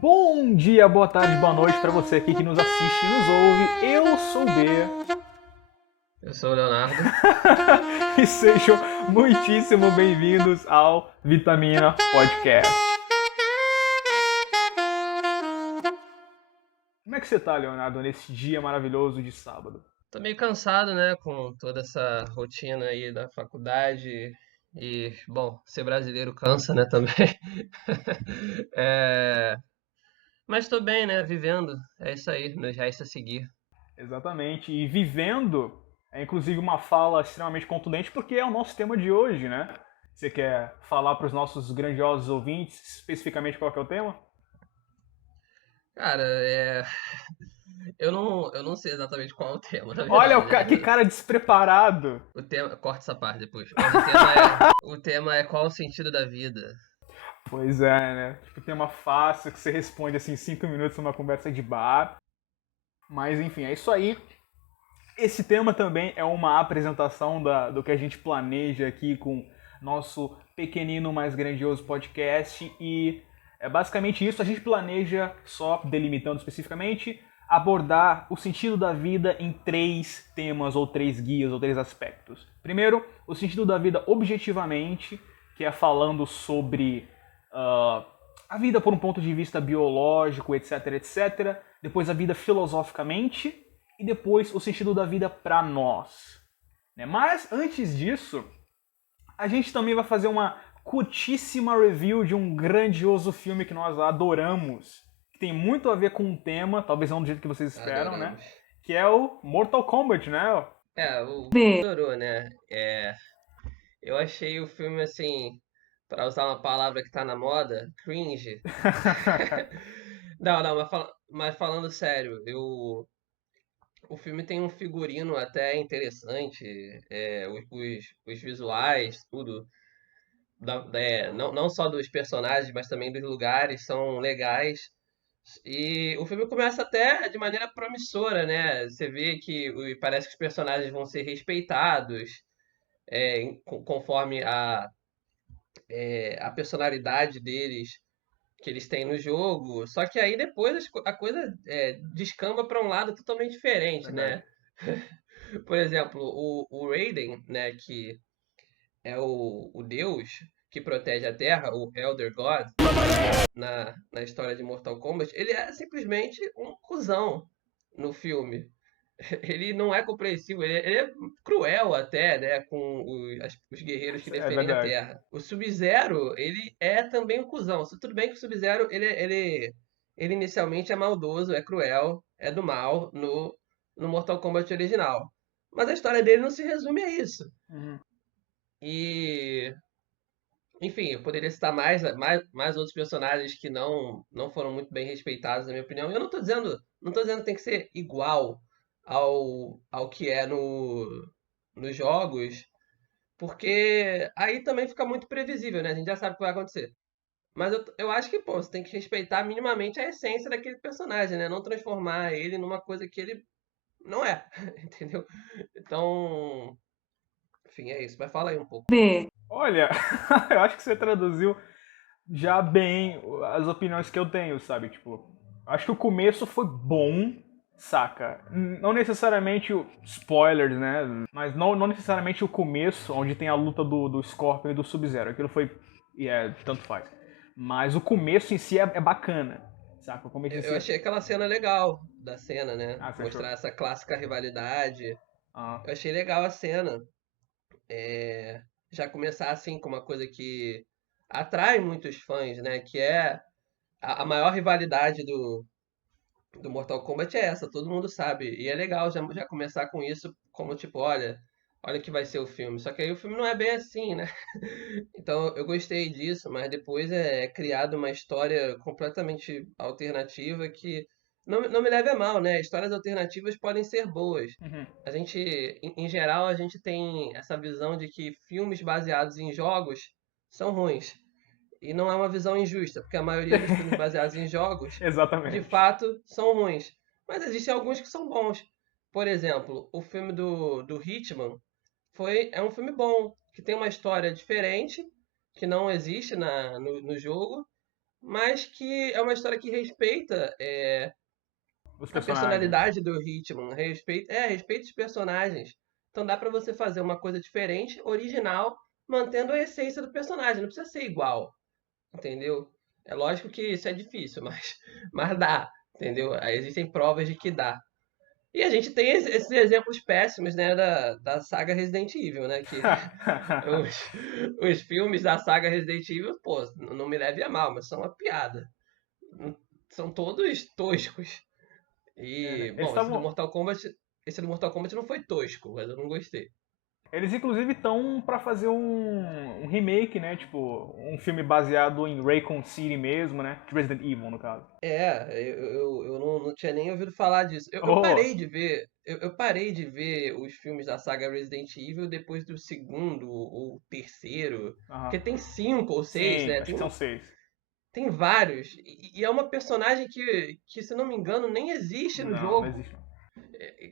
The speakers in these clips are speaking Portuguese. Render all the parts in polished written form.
Bom dia, boa tarde, boa noite para você aqui que nos assiste e nos ouve. Eu sou o B. Eu sou o Leonardo. E sejam muitíssimo bem-vindos ao Vitamina Podcast. Como é que você tá, Leonardo, nesse dia maravilhoso de sábado? Tô meio cansado, né, com toda essa rotina aí da faculdade e, bom, ser brasileiro cansa, né, também. É, mas tô bem, né, vivendo. É isso aí, nos resta seguir. Exatamente, e vivendo é inclusive uma fala extremamente contundente porque é o nosso tema de hoje, né? Você quer falar para os nossos grandiosos ouvintes especificamente qual que é o tema? Cara, eu não sei exatamente qual é o tema, na Olha verdade. que cara despreparado! O tema, corta essa parte depois. Mas o tema é qual o sentido da vida? Pois é, né? Tipo, tema fácil que você responde assim em 5 minutos numa conversa de bar. Mas enfim, é isso aí. Esse tema também é uma apresentação do que a gente planeja aqui com nosso pequenino, mais grandioso podcast. E é basicamente isso. A gente planeja, só delimitando especificamente, abordar o sentido da vida em três temas, ou três guias, ou três aspectos. Primeiro, o sentido da vida objetivamente, que é falando sobre uh, a vida por um ponto de vista biológico, etc, etc. Depois a vida filosoficamente e depois o sentido da vida para nós. Mas antes disso, a gente também vai fazer uma curtíssima review de um grandioso filme que nós adoramos, que tem muito a ver com o tema, talvez não do jeito que vocês esperam, né? Adoramos. Que é o Mortal Kombat, né? O adorou, né? Eu achei o filme assim, para usar uma palavra que tá na moda, cringe. Não, mas falando sério, o filme tem um figurino até interessante, os visuais, tudo, não só dos personagens, mas também dos lugares são legais. E o filme começa até de maneira promissora, né? Você vê que parece que os personagens vão ser respeitados, conforme a personalidade deles que eles têm no jogo. Só que aí depois a coisa descamba para um lado totalmente diferente, Verdade. né? Por exemplo, o Raiden, né, que é o deus que protege a Terra, o Elder God, na história de Mortal Kombat, ele é simplesmente um cuzão no filme. Ele não é compreensivo, ele é cruel até, né, com os guerreiros que É defendem a verdade. Terra. O Sub-Zero, ele é também um cuzão. Tudo bem que o Sub-Zero, ele inicialmente é maldoso, é cruel, é do mal no Mortal Kombat original. Mas a história dele não se resume a isso. Uhum. E, enfim, eu poderia citar mais outros personagens que não foram muito bem respeitados, na minha opinião. Eu não tô dizendo que tem que ser igual ao que é nos jogos, porque aí também fica muito previsível, né? A gente já sabe o que vai acontecer. Mas eu acho que, pô, você tem que respeitar minimamente a essência daquele personagem, né? Não transformar ele numa coisa que ele não é, entendeu? Então, enfim, é isso. Mas fala aí um pouco. Olha, eu acho que você traduziu já bem as opiniões que eu tenho, sabe? Tipo, acho que o começo foi bom, saca? Não necessariamente spoilers, né? Mas não necessariamente o começo, onde tem a luta do Scorpion e do Sub-Zero. Aquilo foi. E tanto faz. Mas o começo em si é bacana, saca? O começo em Eu si. achei aquela cena legal da cena, né? Ah, você achou? Mostrar essa clássica rivalidade. Ah, Eu achei legal a cena. Já começar assim com uma coisa que atrai muitos fãs, né? Que é a maior rivalidade do Mortal Kombat é essa, todo mundo sabe. E é legal já começar com isso, como tipo, olha que vai ser o filme. Só que aí o filme não é bem assim, né? Então eu gostei disso, mas depois é criada uma história completamente alternativa que não me leve a mal, né? Histórias alternativas podem ser boas. uhum, A gente, em geral, a gente tem essa visão de que filmes baseados em jogos são ruins. E não é uma visão injusta, porque a maioria dos filmes baseados em jogos, de exatamente. fato, são ruins. Mas existem alguns que são bons. Por exemplo, o filme do Hitman é um filme bom, que tem uma história diferente, que não existe no jogo, mas que é uma história que respeita Os a personagens. personalidade do Hitman, respeita os personagens. Então dá pra você fazer uma coisa diferente, original, mantendo a essência do personagem. Não precisa ser igual, entendeu? É lógico que isso é difícil, mas dá, entendeu? Aí existem provas de que dá. E a gente tem esses exemplos péssimos, né, da saga Resident Evil, né? Que os, os filmes da saga Resident Evil, pô, não me leve a mal, mas são uma piada. São todos toscos. É, né? E, bom, esse do Mortal Kombat não foi tosco, mas eu não gostei. Eles inclusive estão pra fazer um remake, né? Tipo, um filme baseado em Raycon City mesmo, né? De Resident Evil, no caso. Eu não tinha nem ouvido falar disso. Oh! Eu parei de ver os filmes da saga Resident Evil depois do segundo ou terceiro, Aham. porque tem cinco ou seis, Sim, né? acho que são 6. Tem vários. E é uma personagem que, se não me engano, nem existe no Não, não jogo. existe não.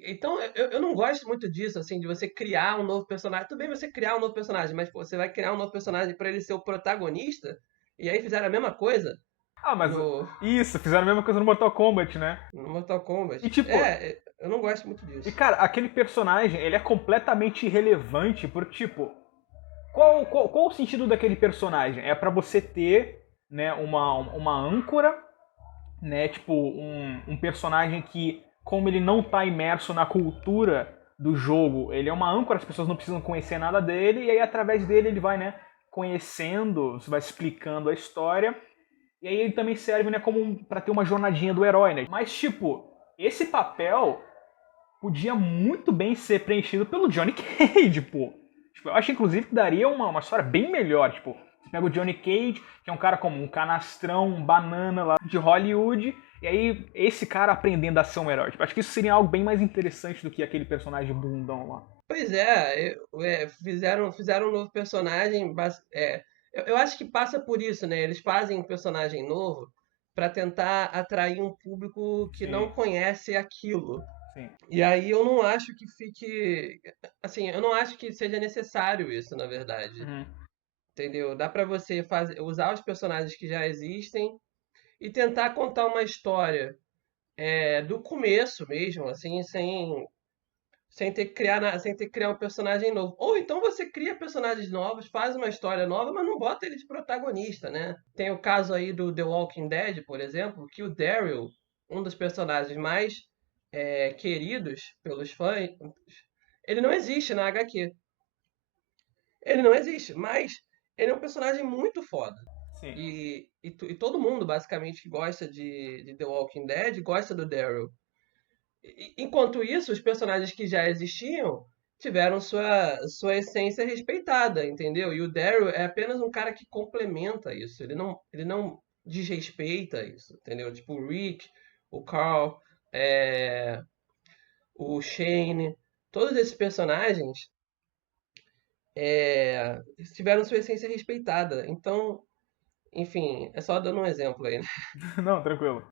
Então, eu não gosto muito disso, assim, de você criar um novo personagem. Tudo bem você criar um novo personagem, mas pô, você vai criar um novo personagem pra ele ser o protagonista, e aí fizeram a mesma coisa Ah, mas no, isso, fizeram a mesma coisa no Mortal Kombat, né? no Mortal Kombat. E tipo, Eu não gosto muito e disso. cara, aquele personagem, ele é completamente irrelevante, porque tipo, qual o sentido daquele personagem? É pra você ter, né, uma âncora, né, tipo, um personagem que, como ele não tá imerso na cultura do jogo, ele é uma âncora, as pessoas não precisam conhecer nada dele, e aí através dele ele vai, né, conhecendo, você vai explicando a história, e aí ele também serve, né, como para ter uma jornadinha do herói, né? Mas tipo, esse papel podia muito bem ser preenchido pelo Johnny Cage, pô. Tipo, eu acho inclusive que daria uma história bem melhor, tipo, você pega o Johnny Cage, que é um cara como um canastrão, um banana lá de Hollywood, e aí esse cara aprendendo a ser um herói. Tipo, acho que isso seria algo bem mais interessante do que aquele personagem bundão lá. Pois é, fizeram um novo personagem. Eu acho que passa por isso, né? Eles fazem um personagem novo pra tentar atrair um público que Sim, não conhece aquilo. sim. E aí eu não acho que fique. Assim, eu não acho que seja necessário isso, na verdade. Uhum. Entendeu? Dá pra você usar os personagens que já existem e tentar contar uma história do começo mesmo, assim, sem ter que criar um personagem novo. Ou então você cria personagens novos, faz uma história nova, mas não bota ele de protagonista, né? Tem o caso aí do The Walking Dead, por exemplo, que o Daryl, um dos personagens mais queridos pelos fãs, ele não existe na HQ. Ele não existe, mas ele é um personagem muito foda. Sim. E todo mundo, basicamente, que gosta de The Walking Dead, gosta do Daryl. Enquanto isso, os personagens que já existiam tiveram sua essência respeitada, entendeu? E o Daryl é apenas um cara que complementa isso. Ele não desrespeita isso, entendeu? Tipo o Rick, o Carl, é, o Shane, todos esses personagens tiveram sua essência respeitada. Então, enfim, é só dando um exemplo aí, né? Não, tranquilo.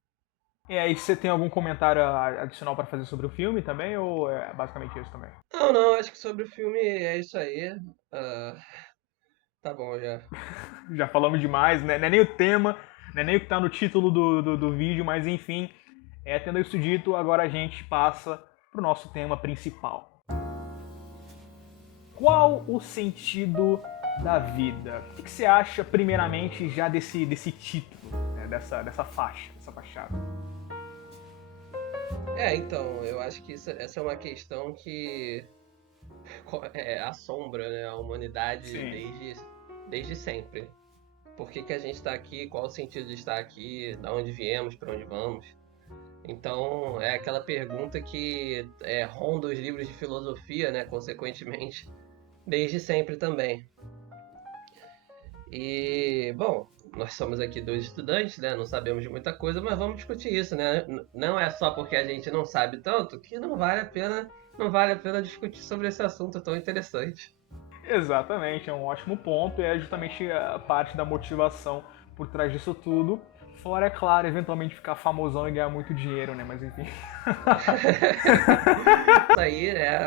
E aí, você tem algum comentário adicional para fazer sobre o filme também, ou é basicamente isso também? Não, acho que sobre o filme é isso aí. Ah, tá bom já. Já falamos demais, né? Não é nem o tema, não é nem o que tá no título do vídeo, mas enfim, tendo isso dito, agora a gente passa pro nosso tema principal. Qual o sentido da vida? O que você acha, primeiramente, já desse título, né? dessa faixa, dessa fachada? Então, eu acho que essa é uma questão que assombra, né, a humanidade Sim. desde sempre. Por que a gente está aqui? Qual o sentido de estar aqui? Da onde viemos? Para onde vamos? Então, é aquela pergunta que ronda os livros de filosofia, né, consequentemente, desde sempre também. E, bom, nós somos aqui dois estudantes, né? Não sabemos de muita coisa, mas vamos discutir isso, né? Não é só porque a gente não sabe tanto que não vale a pena discutir sobre esse assunto tão interessante. Exatamente, é um ótimo ponto e é justamente a parte da motivação por trás disso tudo. Fora, é claro, eventualmente ficar famosão e ganhar muito dinheiro, né? Mas enfim. Isso aí é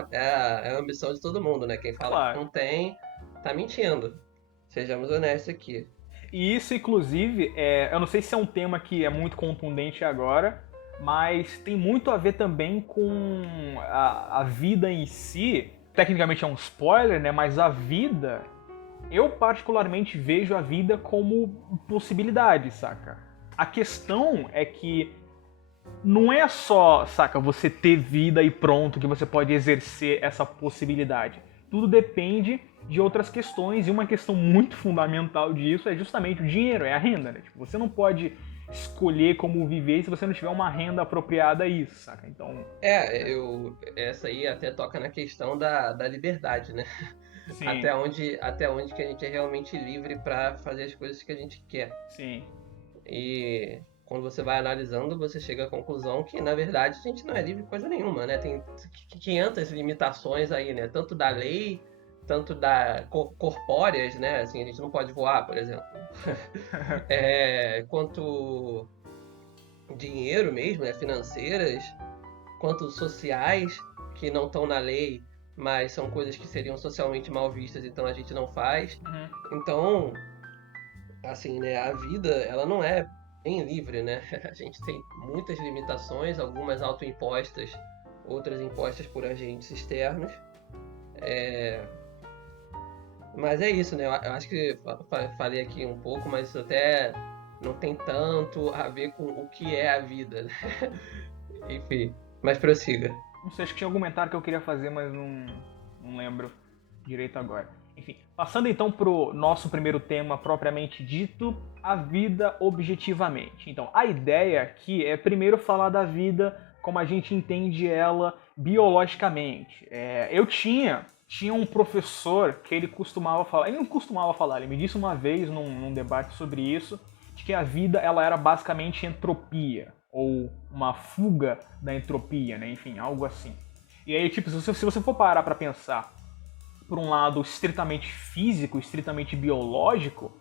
a ambição de todo mundo, né? Quem fala que Claro. não tem, tá mentindo. Sejamos honestos aqui. E isso, inclusive, eu não sei se é um tema que é muito contundente agora, mas tem muito a ver também com a vida em si. Tecnicamente é um spoiler, né? Mas a vida, eu particularmente vejo a vida como possibilidade, saca? A questão é que não é só, saca, você ter vida e pronto que você pode exercer essa possibilidade. Tudo depende de outras questões, e uma questão muito fundamental disso é justamente o dinheiro, é a renda, né? Tipo, você não pode escolher como viver se você não tiver uma renda apropriada a isso, saca? Então, Essa aí até toca na questão da liberdade, né? sim, Até onde que a gente é realmente livre para fazer as coisas que a gente quer. sim, E quando você vai analisando, você chega à conclusão que, na verdade, a gente não é livre de coisa nenhuma, né? Tem 500 limitações aí, né? Tanto da lei, tanto da corpóreas, né? Assim, a gente não pode voar, por exemplo. Quanto dinheiro mesmo, né? Financeiras, quanto sociais, que não estão na lei, mas são coisas que seriam socialmente mal vistas, então a gente não faz. Então, assim, né, a vida, ela não é bem livre, né? A gente tem muitas limitações, algumas autoimpostas, outras impostas por agentes externos. Mas é isso, né? Eu acho que falei aqui um pouco, mas isso até não tem tanto a ver com o que é a vida, né? Enfim, mas prossiga. não sei, acho que tinha algum comentário que eu queria fazer, mas não lembro direito agora. Enfim, passando então pro nosso primeiro tema propriamente dito, a vida objetivamente. Então, a ideia aqui é primeiro falar da vida como a gente entende ela biologicamente. Eu tinha um professor que ele costumava falar, ele não costumava falar, ele me disse uma vez num debate sobre isso, de que a vida ela era basicamente entropia, ou uma fuga da entropia, né? Enfim, algo assim. E aí, tipo, se você for parar pra pensar por um lado estritamente físico, estritamente biológico,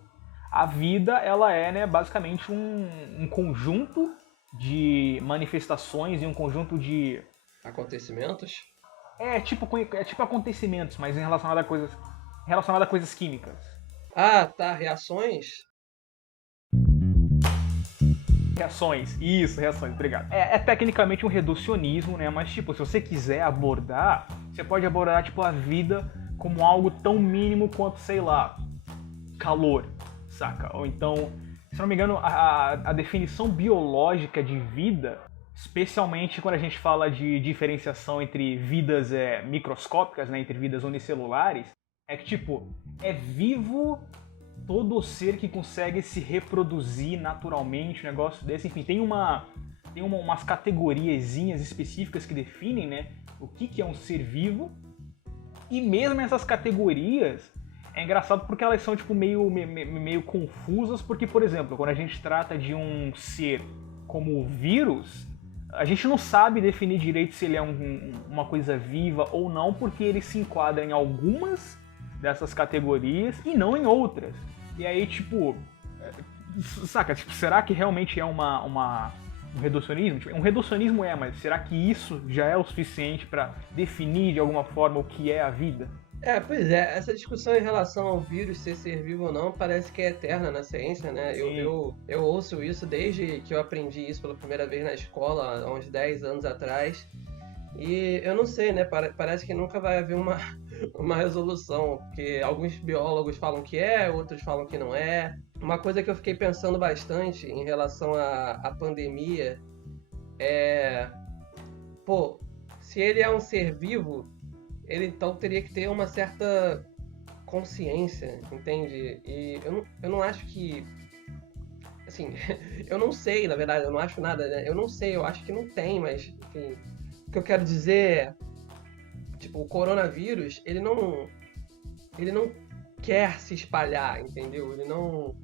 a vida ela é, né, basicamente um conjunto de manifestações e um conjunto de Acontecimentos? tipo acontecimentos, mas relacionado a coisas químicas. Ah, tá, reações? Reações, obrigado. É tecnicamente um reducionismo, né? Mas, tipo, se você quiser abordar, você pode abordar, tipo, a vida como algo tão mínimo quanto, sei lá, calor, saca? Ou então, se não me engano, a definição biológica de vida, especialmente quando a gente fala de diferenciação entre vidas microscópicas, né? Entre vidas unicelulares, é que, tipo, é vivo todo ser que consegue se reproduzir naturalmente, um negócio desse. Enfim, tem umas categoriazinhas específicas que definem, né, o que é um ser vivo. E mesmo essas categorias, é engraçado porque elas são tipo meio confusas, porque, por exemplo, quando a gente trata de um ser como o vírus, a gente não sabe definir direito se ele é uma coisa viva ou não, porque ele se enquadra em algumas dessas categorias e não em outras. E aí, tipo, saca, tipo, será que realmente é um reducionismo? Tipo, um reducionismo mas será que isso já é o suficiente para definir de alguma forma o que é a vida? Pois é, essa discussão em relação ao vírus ser vivo ou não parece que é eterna na ciência, né? Eu ouço isso desde que eu aprendi isso pela primeira vez na escola, há uns 10 anos atrás. E eu não sei, né? Parece que nunca vai haver uma resolução, porque alguns biólogos falam que é, outros falam que não é. Uma coisa que eu fiquei pensando bastante em relação à pandemia é... Pô, se ele é um ser vivo, ele então teria que ter uma certa consciência, entende? E eu não acho que... Assim, eu não sei, na verdade, eu não acho nada, né? Eu não sei, eu acho que não tem, mas, enfim... O que eu quero dizer é, tipo, o coronavírus, ele não quer se espalhar, entendeu? Ele não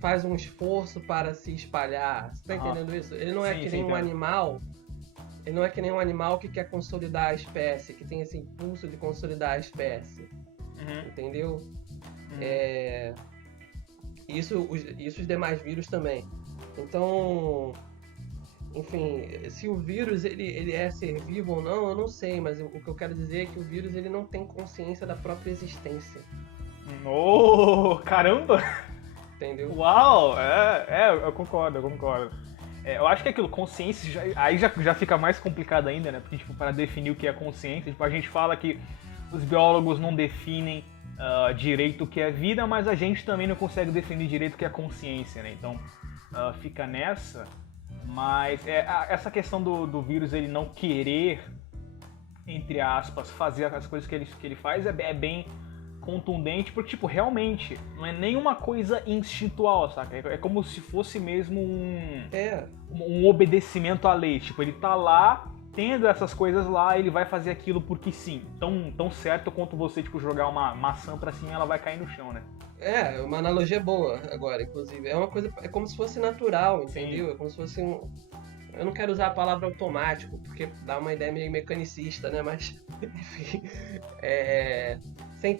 faz um esforço para se espalhar. Você tá entendendo isso? Ele não é que nem um animal, ele não é que nem um animal que quer consolidar a espécie, que tem esse impulso de consolidar a espécie. Entendeu? Isso os demais vírus também. Então... Enfim, se o vírus ele é ser vivo ou não, eu não sei, mas o que eu quero dizer é que o vírus ele não tem consciência da própria existência. Oh, caramba! entendeu? Uau! Eu concordo. Eu acho que aquilo, consciência, aí já fica mais complicado ainda, né? Porque, tipo, para definir o que é consciência, tipo, a gente fala que os biólogos não definem direito o que é vida, mas a gente também não consegue definir direito o que é consciência, né? Então, fica nessa. Mas essa questão do vírus ele não querer, entre aspas, fazer as coisas que ele faz é bem contundente, porque, tipo, realmente não é nenhuma coisa instintual, saca? É como se fosse mesmo um obedecimento à lei. Tipo, ele tá lá, tendo essas coisas lá, ele vai fazer aquilo porque sim. Tão certo quanto você, tipo, jogar uma maçã pra cima e ela vai cair no chão, né? Uma analogia boa agora, inclusive. É uma coisa, é como se fosse natural, entendeu? Sim. É como se fosse eu não quero usar a palavra automático, porque dá uma ideia meio mecanicista, né? Mas, enfim,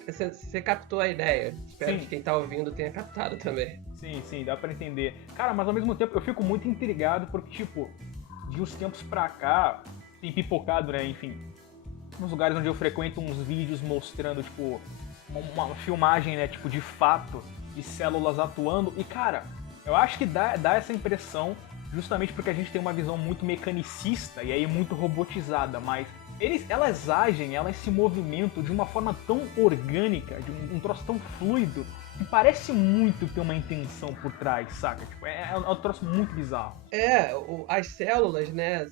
você captou a ideia. Espero Sim. que quem tá ouvindo tenha captado também. Sim, dá pra entender. Cara, mas ao mesmo tempo eu fico muito intrigado porque, tipo, de uns tempos pra cá, tem pipocado, né, enfim, nos lugares onde eu frequento uns vídeos mostrando, tipo, uma filmagem, né, tipo, de fato, de células atuando. E, cara, eu acho que dá essa impressão justamente porque a gente tem uma visão muito mecanicista e aí muito robotizada, mas elas agem, elas se movimentam de uma forma tão orgânica, de um troço tão fluido, que parece muito ter uma intenção por trás, saca? Tipo, é um troço muito bizarro. As células, né?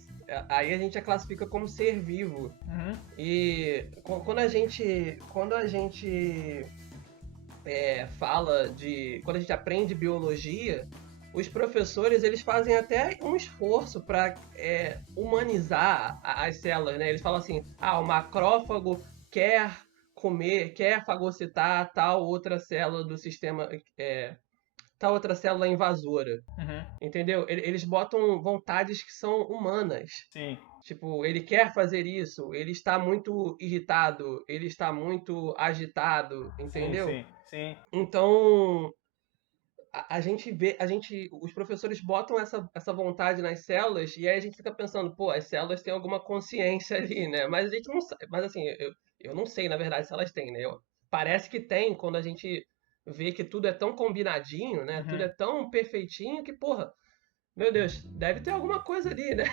Aí a gente a classifica como ser vivo. Uhum. E quando a gente fala de... Quando a gente aprende biologia, os professores eles fazem até um esforço para humanizar as células, né? Eles falam assim, o macrófago quer comer, quer fagocitar tal outra célula do sistema, tal outra célula invasora, entendeu? Eles botam vontades que são humanas. Sim. Tipo, ele quer fazer isso, ele está muito irritado, ele está muito agitado, entendeu? Sim. Então, os professores botam essa vontade nas células e aí a gente fica pensando, pô, as células têm alguma consciência ali, né? Mas a gente não sabe, mas assim, eu não sei, na verdade, se elas têm, né? Parece que tem quando a gente vê que tudo é tão combinadinho, né? Tudo é tão perfeitinho que, porra, meu Deus, deve ter alguma coisa ali, né?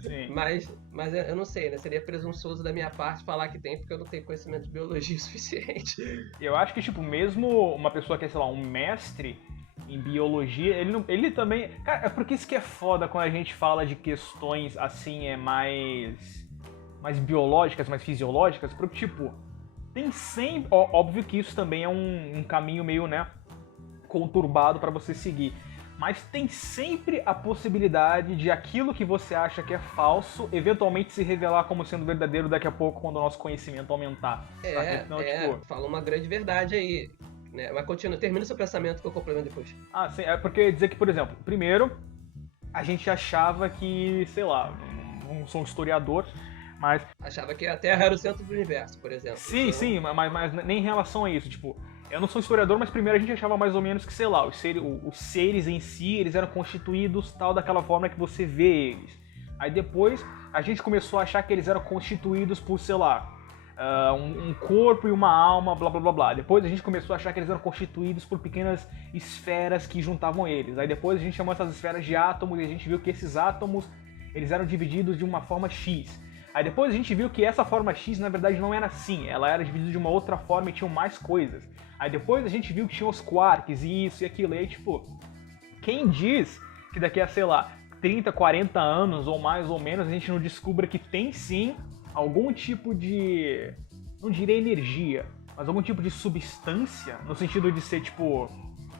Sim. Mas eu não sei, né? Seria presunçoso da minha parte falar que tem, porque eu não tenho conhecimento de biologia suficiente. Eu acho que, tipo, mesmo uma pessoa que é, sei lá, um mestre em biologia, ele também... Cara, é porque isso que é foda quando a gente fala de questões, assim, mais biológicas, mais fisiológicas, porque, tipo, tem sempre... Óbvio que isso também é um caminho meio, né, conturbado pra você seguir. Mas tem sempre a possibilidade de aquilo que você acha que é falso eventualmente se revelar como sendo verdadeiro daqui a pouco quando o nosso conhecimento aumentar. Então, tipo... Fala uma grande verdade aí. Né? Mas termina seu pensamento que eu complemento depois. Sim, é porque eu ia dizer que, por exemplo, primeiro, a gente achava que, sei lá, não sou um historiador, mas... Achava que a Terra era o centro do universo, por exemplo. Sim, mas nem em relação a isso, tipo... Eu não sou historiador, mas primeiro a gente achava mais ou menos que, sei lá, os seres em si, eles eram constituídos tal daquela forma que você vê eles. Aí depois a gente começou a achar que eles eram constituídos por, sei lá, um corpo e uma alma, blá blá blá blá. Depois a gente começou a achar que eles eram constituídos por pequenas esferas que juntavam eles. Aí depois a gente chamou essas esferas de átomos e a gente viu que esses átomos, eles eram divididos de uma forma X. Aí depois a gente viu que essa forma X na verdade não era assim, ela era dividida de uma outra forma e tinham mais coisas. Aí depois a gente viu que tinha os quarks e isso e aquilo, e aí tipo, quem diz que daqui a, sei lá, 30, 40 anos ou mais ou menos a gente não descubra que tem sim algum tipo de, não direi energia, mas algum tipo de substância, no sentido de ser tipo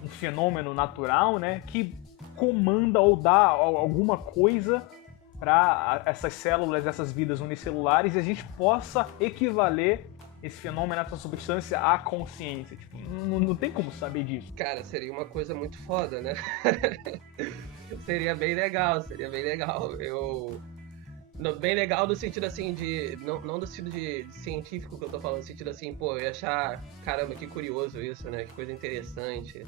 um fenômeno natural, né, que comanda ou dá alguma coisa para essas células, essas vidas unicelulares, e a gente possa equivaler esse fenômeno, essa substância à consciência. Tipo, não tem como saber disso. Cara, seria uma coisa muito foda, né? Seria bem legal. Bem legal no sentido assim de... Não do sentido de científico que eu tô falando, no sentido assim, pô, eu ia achar, caramba, que curioso isso, né? Que coisa interessante.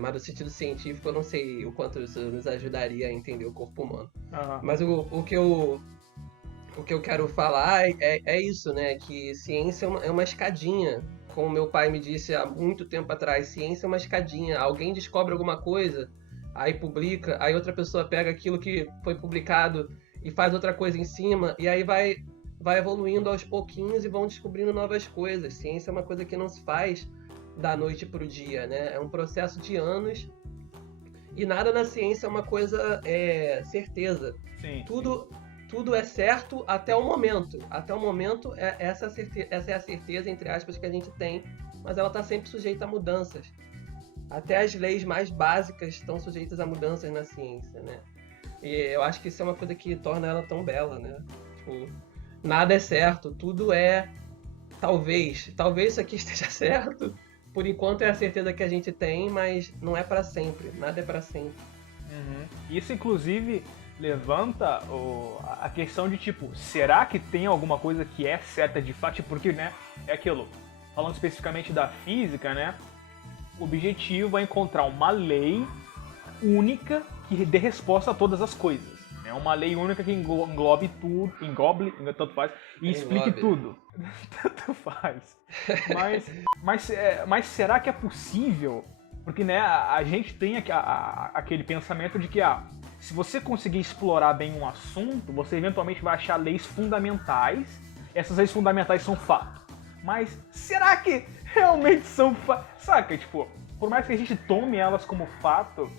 Mas no sentido científico eu não sei o quanto isso nos ajudaria a entender o corpo humano. Mas o que eu quero falar é isso, né? Que ciência é uma escadinha como meu pai me disse há muito tempo atrás, ciência é uma escadinha. Alguém descobre alguma coisa, aí publica, aí outra pessoa pega aquilo que foi publicado e faz outra coisa em cima, e aí vai evoluindo aos pouquinhos e vão descobrindo novas coisas. Ciência é uma coisa que não se faz da noite para o dia, né? É um processo de anos e nada na ciência é uma coisa certeza. Sim. Tudo é certo até o momento. Até o momento, essa é a certeza, entre aspas, que a gente tem, mas ela está sempre sujeita a mudanças. Até as leis mais básicas estão sujeitas a mudanças na ciência, né? E eu acho que isso é uma coisa que torna ela tão bela, né? Tipo, nada é certo, tudo é talvez isso aqui esteja certo. Por enquanto é a certeza que a gente tem, mas não é para sempre, nada é para sempre. Uhum. Isso, inclusive, levanta a questão de, tipo, será que tem alguma coisa que é certa de fato? Porque, né, é aquilo, falando especificamente da física, né, o objetivo é encontrar uma lei única que dê resposta a todas as coisas. É uma lei única que englobe tudo, tanto faz, e explique tudo. Tanto faz. Mas será que é possível? Porque, né, a gente tem aquele pensamento de que, se você conseguir explorar bem um assunto, você eventualmente vai achar leis fundamentais. Essas leis fundamentais são fato. Mas será que realmente são fato? Saca? Tipo, por mais que a gente tome elas como fato,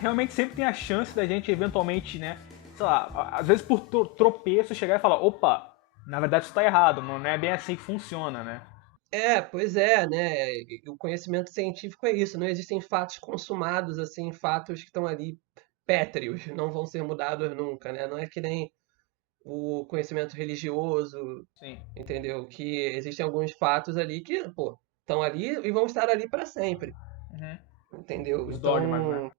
realmente sempre tem a chance da gente eventualmente, né, sei lá, às vezes por tropeço chegar e falar, opa, na verdade isso tá errado, não é bem assim que funciona, né? Pois é, né? O conhecimento científico é isso, não existem fatos consumados, assim, fatos que estão ali pétreos, não vão ser mudados nunca, né? Não é que nem o conhecimento religioso, Sim. entendeu? Que existem alguns fatos ali que, pô, estão ali e vão estar ali para sempre, Uhum. entendeu? Os dogmas, né?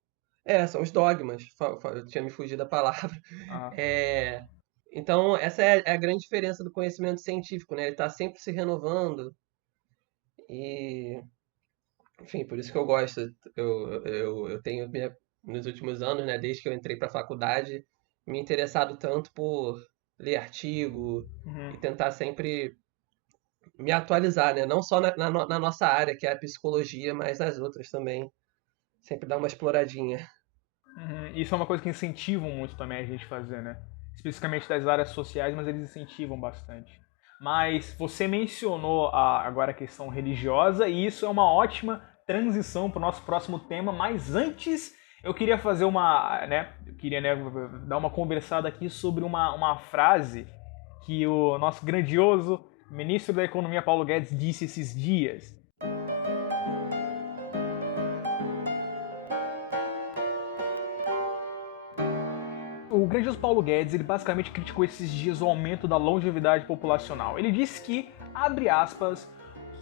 Então, são os dogmas. Eu tinha me fugido da palavra. Ah. É, então, essa é a grande diferença do conhecimento científico, né? Ele está sempre se renovando e, enfim, por isso que eu gosto. Eu tenho, nos últimos anos, né, desde que eu entrei para a faculdade, me interessado tanto por ler artigo Uhum. e tentar sempre me atualizar, né? Não só na nossa área, que é a psicologia, mas nas outras também. Sempre dar uma exploradinha. Uhum. Isso é uma coisa que incentivam muito também a gente fazer, né? Especificamente das áreas sociais, mas eles incentivam bastante. Mas você mencionou agora a questão religiosa e isso é uma ótima transição para o nosso próximo tema. Mas antes eu queria fazer dar uma conversada aqui sobre uma frase que o nosso grandioso ministro da Economia Paulo Guedes disse esses dias. O grandioso Paulo Guedes, ele basicamente criticou esses dias o aumento da longevidade populacional. Ele disse que, abre aspas,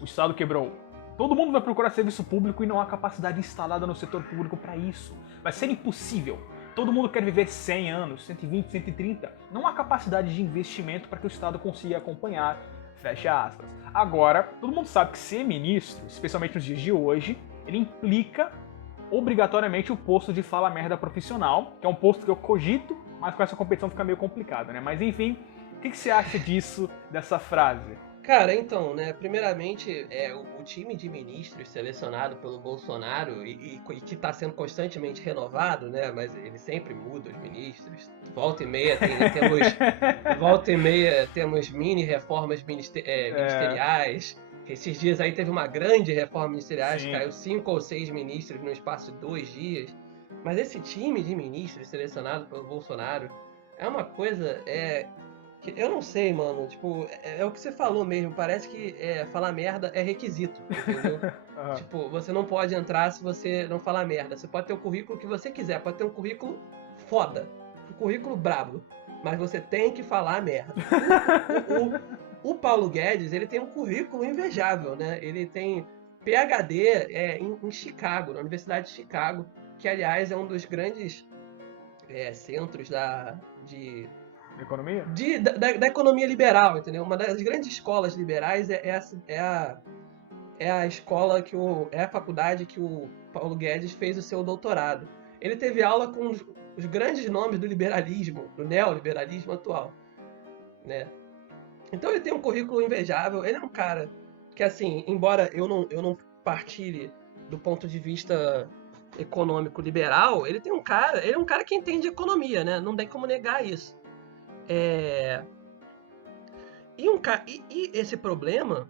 o Estado quebrou. Todo mundo vai procurar serviço público e não há capacidade instalada no setor público para isso. Vai ser impossível. Todo mundo quer viver 100 anos, 120, 130. Não há capacidade de investimento para que o Estado consiga acompanhar. Fecha aspas. Agora, todo mundo sabe que ser ministro, especialmente nos dias de hoje, ele implica obrigatoriamente o posto de fala merda profissional, que é um posto que eu cogito, mas com essa competição fica meio complicado, né? Mas enfim, o que você acha disso, dessa frase? Cara, então, né, primeiramente, o time de ministros selecionado pelo Bolsonaro e que está sendo constantemente renovado, né, mas ele sempre muda os ministros. Volta e meia temos mini reformas ministeriais. Esses dias aí teve uma grande reforma ministerial, Sim. caiu 5 ou 6 ministros no espaço de 2 dias. Mas esse time de ministros selecionado pelo Bolsonaro é uma coisa eu não sei, mano. Tipo, é o que você falou mesmo. Parece que falar merda é requisito, entendeu? Uhum. Tipo, você não pode entrar se você não falar merda. Você pode ter o currículo que você quiser. Pode ter um currículo foda. Um currículo brabo. Mas você tem que falar merda. O Paulo Guedes, ele tem um currículo invejável, né? Ele tem PhD em Chicago, na Universidade de Chicago. Que, aliás, é um dos grandes centros de Economia? da economia liberal, entendeu? Uma das grandes escolas liberais é a escola é a faculdade que o Paulo Guedes fez o seu doutorado. Ele teve aula com os grandes nomes do liberalismo, do neoliberalismo atual, né? Então ele tem um currículo invejável, ele é um cara que assim, embora eu não partilhe do ponto de vista econômico liberal, ele é um cara que entende economia, né? Não tem como negar isso. É, e esse problema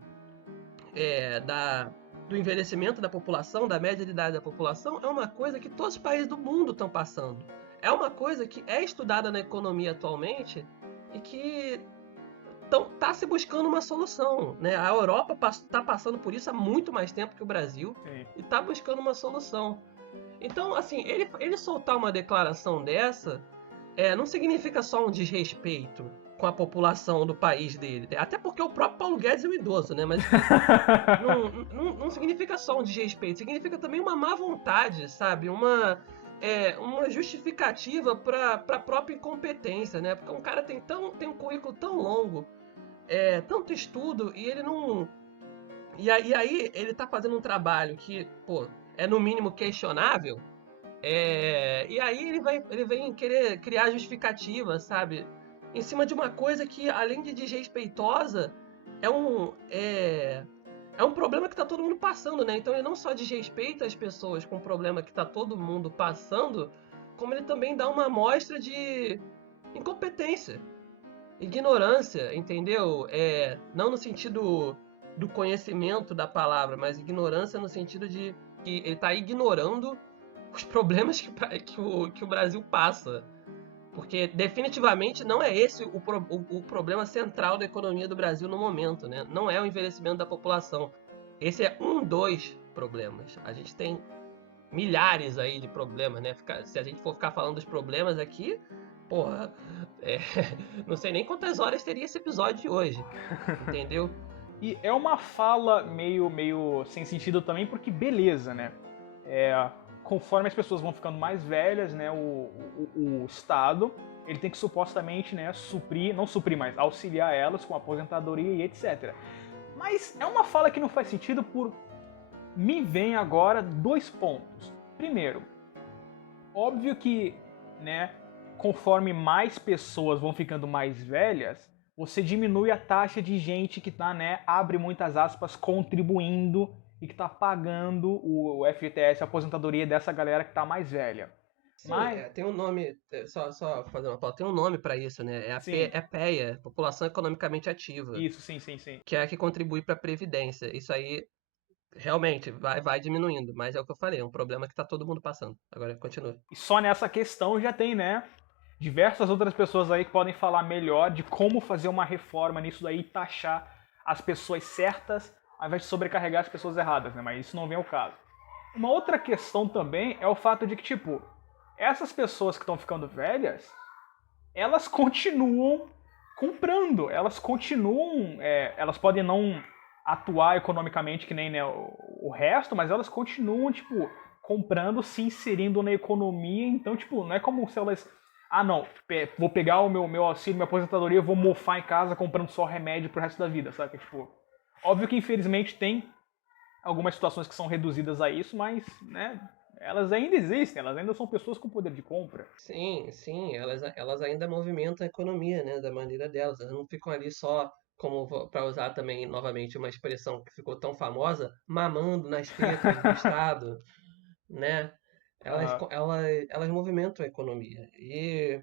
do envelhecimento da população, da média de idade da população, é uma coisa que todos os países do mundo estão passando. É uma coisa que é estudada na economia atualmente e que está se buscando uma solução. Né? A Europa está passando por isso há muito mais tempo que o Brasil Sim. e está buscando uma solução. Então, assim, ele soltar uma declaração dessa não significa só um desrespeito com a população do país dele. Até porque o próprio Paulo Guedes é um idoso, né? Mas não significa só um desrespeito, significa também uma má vontade, sabe? Uma justificativa para a própria incompetência, né? Porque um cara tem um currículo tão longo, tanto estudo, e ele não. E aí ele tá fazendo um trabalho que, pô, é no mínimo questionável. E aí ele vem querer criar justificativa, sabe? Em cima de uma coisa que, além de desrespeitosa, é um, é, é um problema que tá todo mundo passando, né? Então ele não só desrespeita as pessoas com o problema que tá todo mundo passando, como ele também dá uma amostra de incompetência, ignorância, entendeu? Não no sentido do conhecimento da palavra, mas ignorância no sentido de que ele tá ignorando os problemas que o Brasil passa. Porque definitivamente não é esse o problema central da economia do Brasil no momento, né? Não é o envelhecimento da população. Esse é um dos problemas. A gente tem milhares aí de problemas, né? Se a gente for ficar falando dos problemas aqui, porra, é, não sei nem quantas horas teria esse episódio de hoje, entendeu? E é uma fala meio sem sentido também, porque beleza, né? Conforme as pessoas vão ficando mais velhas, né, o Estado ele tem que supostamente, né, suprir, não suprir, mas auxiliar elas com aposentadoria e etc. Mas é uma fala que não faz sentido por me vem agora dois pontos. Primeiro, óbvio que, né, conforme mais pessoas vão ficando mais velhas, você diminui a taxa de gente que está, né, abre muitas aspas, contribuindo e que está pagando o FGTS, a aposentadoria dessa galera que está mais velha. Sim, Mas, tem um nome, só fazer uma pauta, tem um nome para isso, né? sim, PEA, População Economicamente Ativa, isso, sim. que é a que contribui para a Previdência. Isso aí realmente vai diminuindo, mas é o que eu falei, é um problema que tá todo mundo passando. Agora continua. E só nessa questão já tem, né, diversas outras pessoas aí que podem falar melhor de como fazer uma reforma nisso daí e taxar as pessoas certas ao invés de sobrecarregar as pessoas erradas, né? Mas isso não vem ao caso. Uma outra questão também é o fato de que, tipo, essas pessoas que estão ficando velhas, elas continuam comprando, elas continuam, elas podem não atuar economicamente que nem, né, o resto, mas elas continuam, tipo, comprando, se inserindo na economia, então, tipo, não é como se elas, não, vou pegar o meu auxílio, minha aposentadoria, vou mofar em casa comprando só remédio pro resto da vida, sabe? Tipo, óbvio que infelizmente tem algumas situações que são reduzidas a isso, mas, né, elas ainda existem, elas ainda são pessoas com poder de compra. Sim, elas ainda movimentam a economia, né, da maneira delas. Elas não ficam ali só, como para usar também novamente uma expressão que ficou tão famosa, mamando nas tetas do Estado, né? Elas, Aham. co- elas, elas movimentam a economia. E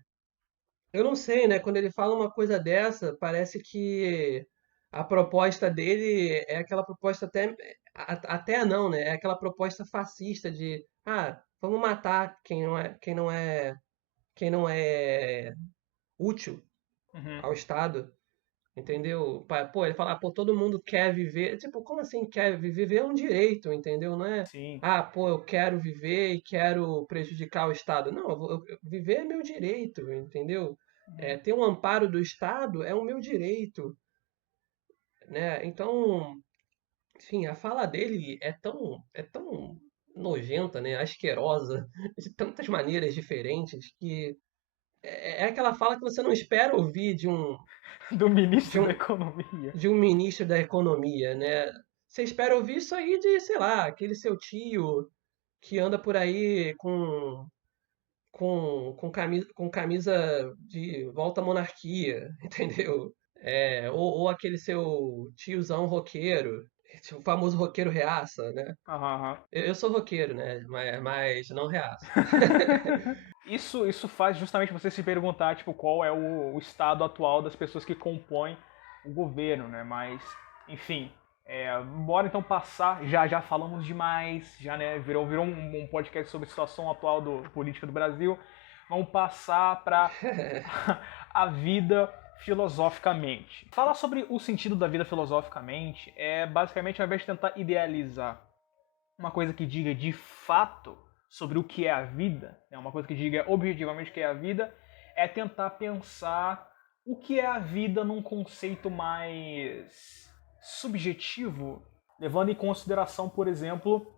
eu não sei, né? Quando ele fala uma coisa dessa, parece que a proposta dele é aquela proposta até não, né? É aquela proposta fascista de, vamos matar quem não é útil Uhum. ao Estado, entendeu? Pô, ele fala, pô, todo mundo quer viver. Tipo, como assim quer viver? Viver é um direito, entendeu? Não é, Sim. pô, eu quero viver e quero prejudicar o Estado. Não, viver é meu direito, entendeu? Uhum. Ter um amparo do Estado é o meu direito, né? Então, enfim, a fala dele é tão nojenta, né? Asquerosa, de tantas maneiras diferentes que é aquela fala que você não espera ouvir Do de ministro da um, Economia. de um ministro da economia, né? Você espera ouvir isso aí de, sei lá, aquele seu tio que anda por aí com camisa de volta à monarquia, entendeu? Ou aquele seu tiozão roqueiro. O famoso roqueiro reaça, né? Aham. Eu sou roqueiro, né? Mas não reaça. Isso faz justamente você se perguntar, tipo, qual é o estado atual das pessoas que compõem o governo, né? Mas, enfim, bora então passar, já falamos demais, já, né, virou um podcast sobre a situação atual política do Brasil. Vamos passar para a vida filosoficamente. Falar sobre o sentido da vida filosoficamente é basicamente, ao invés de tentar idealizar uma coisa que diga de fato sobre o que é a vida, né, uma coisa que diga objetivamente o que é a vida, é tentar pensar o que é a vida num conceito mais subjetivo, levando em consideração, por exemplo,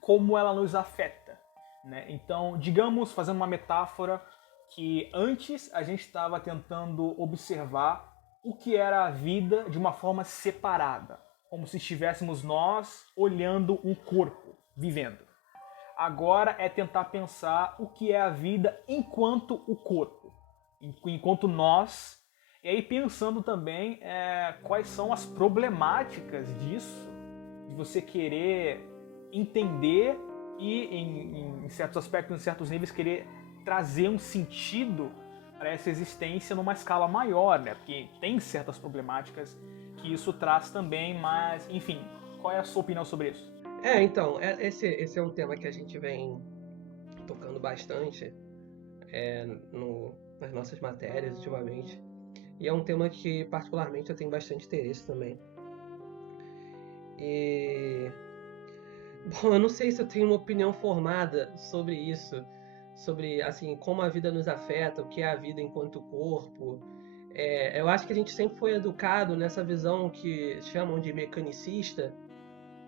como ela nos afeta. Né? Então, digamos, fazendo uma metáfora, que antes a gente estava tentando observar o que era a vida de uma forma separada, como se estivéssemos nós olhando um corpo, vivendo. Agora é tentar pensar o que é a vida enquanto o corpo, enquanto nós, e aí pensando também quais são as problemáticas disso, de você querer entender e, em certos aspectos, em certos níveis, querer trazer um sentido para essa existência numa escala maior, né? Porque tem certas problemáticas que isso traz também, mas, enfim, qual é a sua opinião sobre isso? Então, esse é um tema que a gente vem tocando bastante nas nossas matérias ultimamente. E é um tema que, particularmente, eu tenho bastante interesse também. E, bom, eu não sei se eu tenho uma opinião formada sobre isso, sobre, assim, como a vida nos afeta, o que é a vida enquanto corpo. Eu acho que a gente sempre foi educado nessa visão que chamam de mecanicista,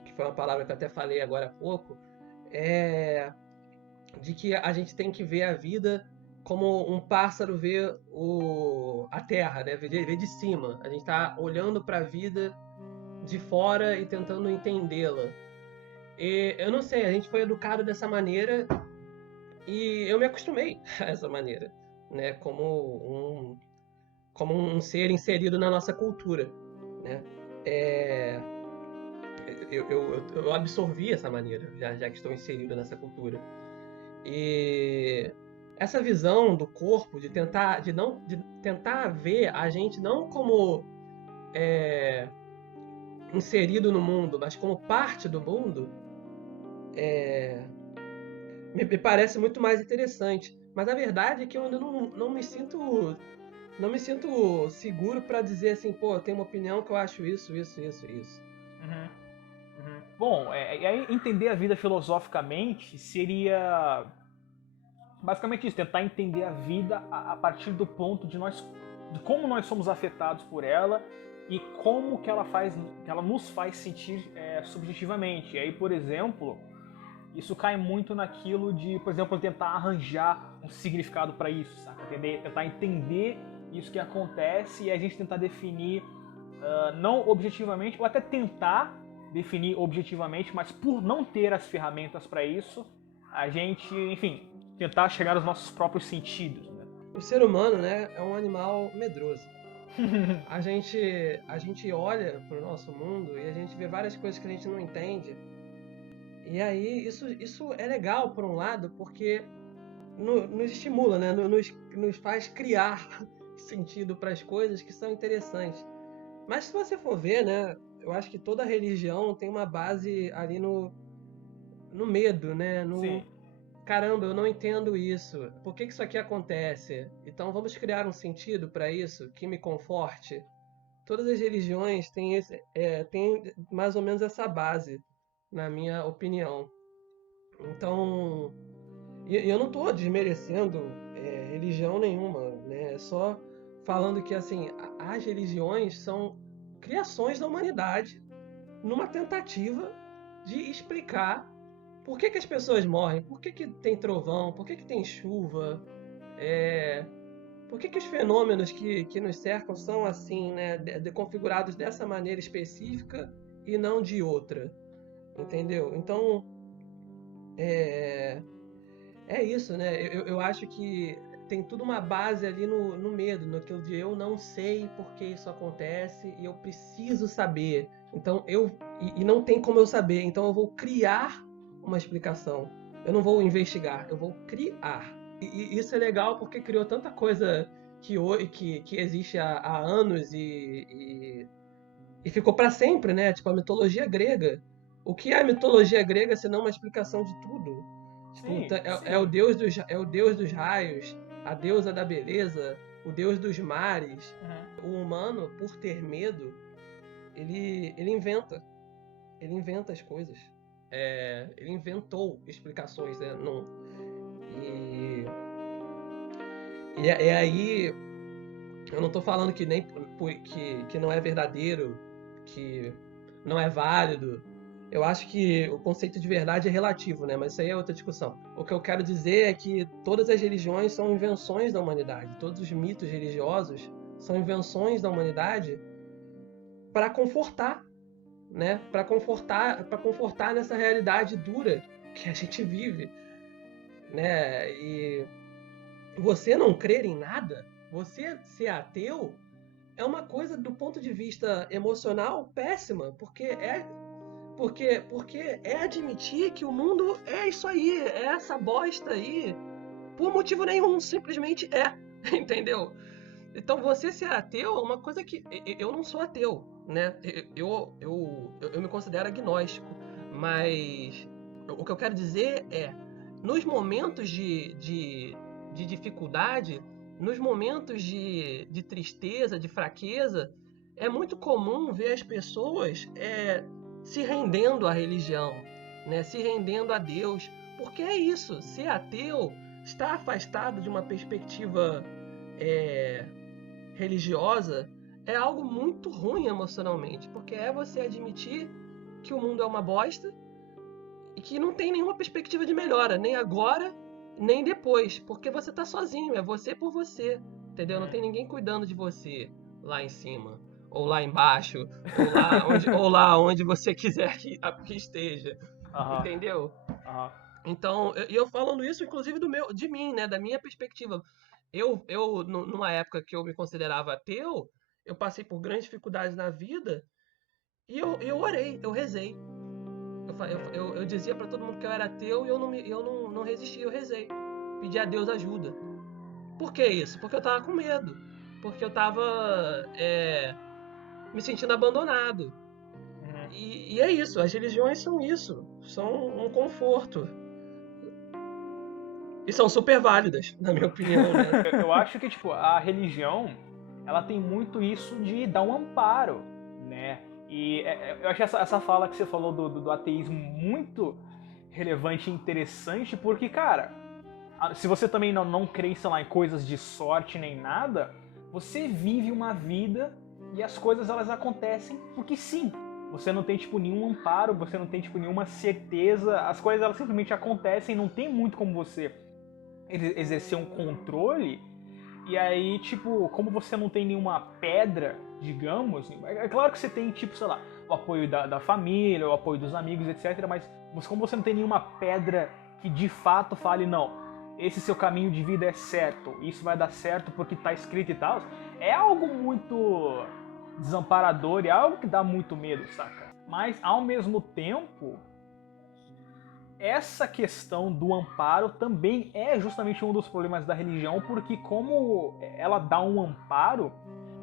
que foi uma palavra que eu até falei agora há pouco, de que a gente tem que ver a vida como um pássaro vê a terra, né? Ver de cima. A gente está olhando para a vida de fora e tentando entendê-la. E eu não sei, a gente foi educado dessa maneira e eu me acostumei a essa maneira, né? Como um ser inserido na nossa cultura, né? É, eu absorvi essa maneira, já que estou inserido nessa cultura. E essa visão do corpo, de tentar ver a gente não como inserido no mundo, mas como parte do mundo, me parece muito mais interessante. Mas a verdade é que eu ainda não me sinto seguro para dizer assim, pô, eu tenho uma opinião que eu acho isso. Uhum, uhum. Bom, e aí entender a vida filosoficamente seria basicamente isso, tentar entender a vida a partir do ponto de como nós somos afetados por ela e como que ela nos faz sentir subjetivamente. E aí, por exemplo, isso cai muito naquilo de, por exemplo, tentar arranjar um significado para isso, saca? Tentar entender isso que acontece e a gente tentar definir não objetivamente, ou até tentar definir objetivamente, mas por não ter as ferramentas para isso, a gente, enfim, tentar chegar aos nossos próprios sentidos. Né? O ser humano, né, é um animal medroso. A gente olha para o nosso mundo e a gente vê várias coisas que a gente não entende. E aí isso é legal por um lado, porque nos estimula, né? Nos faz criar sentido para as coisas que são interessantes. Mas se você for ver, né? Eu acho que toda religião tem uma base ali no medo, né? Sim. Caramba, eu não entendo isso. Por que isso aqui acontece? Então vamos criar um sentido para isso que me conforte. Todas as religiões têm mais ou menos essa base, na minha opinião. Então, e eu não estou desmerecendo religião nenhuma, né? É só falando que assim, as religiões são criações da humanidade numa tentativa de explicar por que as pessoas morrem, por que tem trovão, por que tem chuva, por que os fenômenos que nos cercam são assim, né, configurados dessa maneira específica e não de outra, entendeu? Então, é isso, né? Eu acho que tem tudo uma base ali no medo, naquilo de eu não sei por que isso acontece e eu preciso saber. Então e não tem como eu saber, então eu vou criar uma explicação. Eu não vou investigar, eu vou criar. E isso é legal porque criou tanta coisa que existe há anos e ficou para sempre, né? Tipo, a mitologia grega. O que é a mitologia grega senão uma explicação de tudo? Tipo, Sim, é o deus dos raios, a deusa da beleza, o deus dos mares. Uhum. O humano, por ter medo, ele inventa. Ele inventa as coisas. Ele inventou explicações, né? Não, e, é aí, eu não tô falando que nem que não é verdadeiro, que não é válido. Eu acho que o conceito de verdade é relativo, né? Mas isso aí é outra discussão. O que eu quero dizer é que todas as religiões são invenções da humanidade. Todos os mitos religiosos são invenções da humanidade para confortar, né? Para confortar nessa realidade dura que a gente vive, né? E você não crer em nada, você ser ateu, é uma coisa do ponto de vista emocional péssima, porque é admitir que o mundo é isso aí, é essa bosta aí, por motivo nenhum, simplesmente é, entendeu? Então você ser ateu é uma coisa que eu não sou ateu, né? Eu me considero agnóstico, mas o que eu quero dizer é, nos momentos de dificuldade, nos momentos de tristeza, de fraqueza, é muito comum ver as pessoas se rendendo à religião, né? Se rendendo a Deus, porque é isso, ser ateu está afastado de uma perspectiva religiosa é algo muito ruim emocionalmente, porque é você admitir que o mundo é uma bosta e que não tem nenhuma perspectiva de melhora, nem agora, nem depois, porque você tá sozinho, é você por você, entendeu? Não tem ninguém cuidando de você lá em cima, ou lá embaixo, ou lá onde você quiser que esteja, Aham, entendeu? aham. Então, eu falando isso, inclusive de mim, né, da minha perspectiva. Numa época que eu me considerava ateu, eu passei por grandes dificuldades na vida e eu orei, eu rezei. Eu dizia pra todo mundo que eu era ateu e eu não resisti, eu rezei. Pedi a Deus ajuda. Por que isso? Porque eu tava com medo. Porque eu tava me sentindo abandonado. Uhum. E é isso, as religiões são isso. São um conforto. E são super válidas, na minha opinião, né? Eu acho que, tipo, a religião, ela tem muito isso de dar um amparo, né? E eu acho essa fala que você falou do ateísmo muito relevante e interessante, porque, cara, se você também não crê, sei lá, em coisas de sorte nem nada, você vive uma vida e as coisas elas acontecem porque sim. Você não tem, tipo, nenhum amparo, você não tem, tipo, nenhuma certeza, as coisas elas simplesmente acontecem, não tem muito como você exercer um controle. E aí, tipo, como você não tem nenhuma pedra, digamos, é claro que você tem, tipo, sei lá, o apoio da família, o apoio dos amigos, etc. Mas como você não tem nenhuma pedra que de fato fale, não, esse seu caminho de vida é certo, isso vai dar certo porque tá escrito e tal, é algo muito desamparador e é algo que dá muito medo, saca? Mas, ao mesmo tempo, essa questão do amparo também é justamente um dos problemas da religião, porque como ela dá um amparo,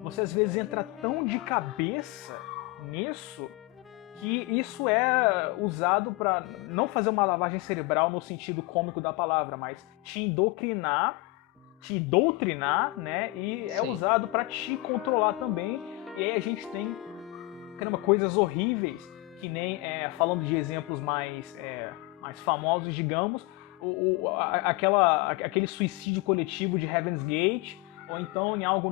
você às vezes entra tão de cabeça nisso que isso é usado para não fazer uma lavagem cerebral no sentido cômico da palavra, mas te doutrinar, né? E é Sim. usado para te controlar também. E aí a gente tem, caramba, coisas horríveis, que nem, falando de exemplos mais famosos, digamos, aquele suicídio coletivo de Heaven's Gate, ou então em algo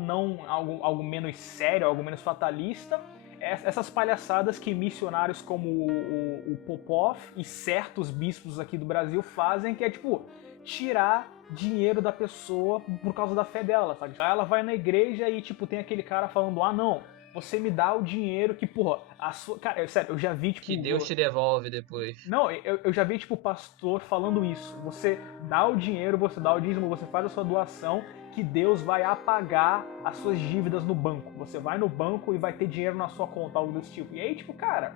menos sério, algo menos fatalista, essas palhaçadas que missionários como o Popov e certos bispos aqui do Brasil fazem, que é tipo tirar dinheiro da pessoa por causa da fé dela, sabe? Ela vai na igreja e tipo tem aquele cara falando: "Ah, não, você me dá o dinheiro que, porra, a sua... Cara, sério, eu já vi, tipo... Que Deus te devolve depois. Não, eu já vi, tipo, pastor falando isso. Você dá o dinheiro, você dá o dízimo, você faz a sua doação, que Deus vai apagar as suas dívidas no banco. Você vai no banco e vai ter dinheiro na sua conta, algo desse tipo. E aí, tipo, cara,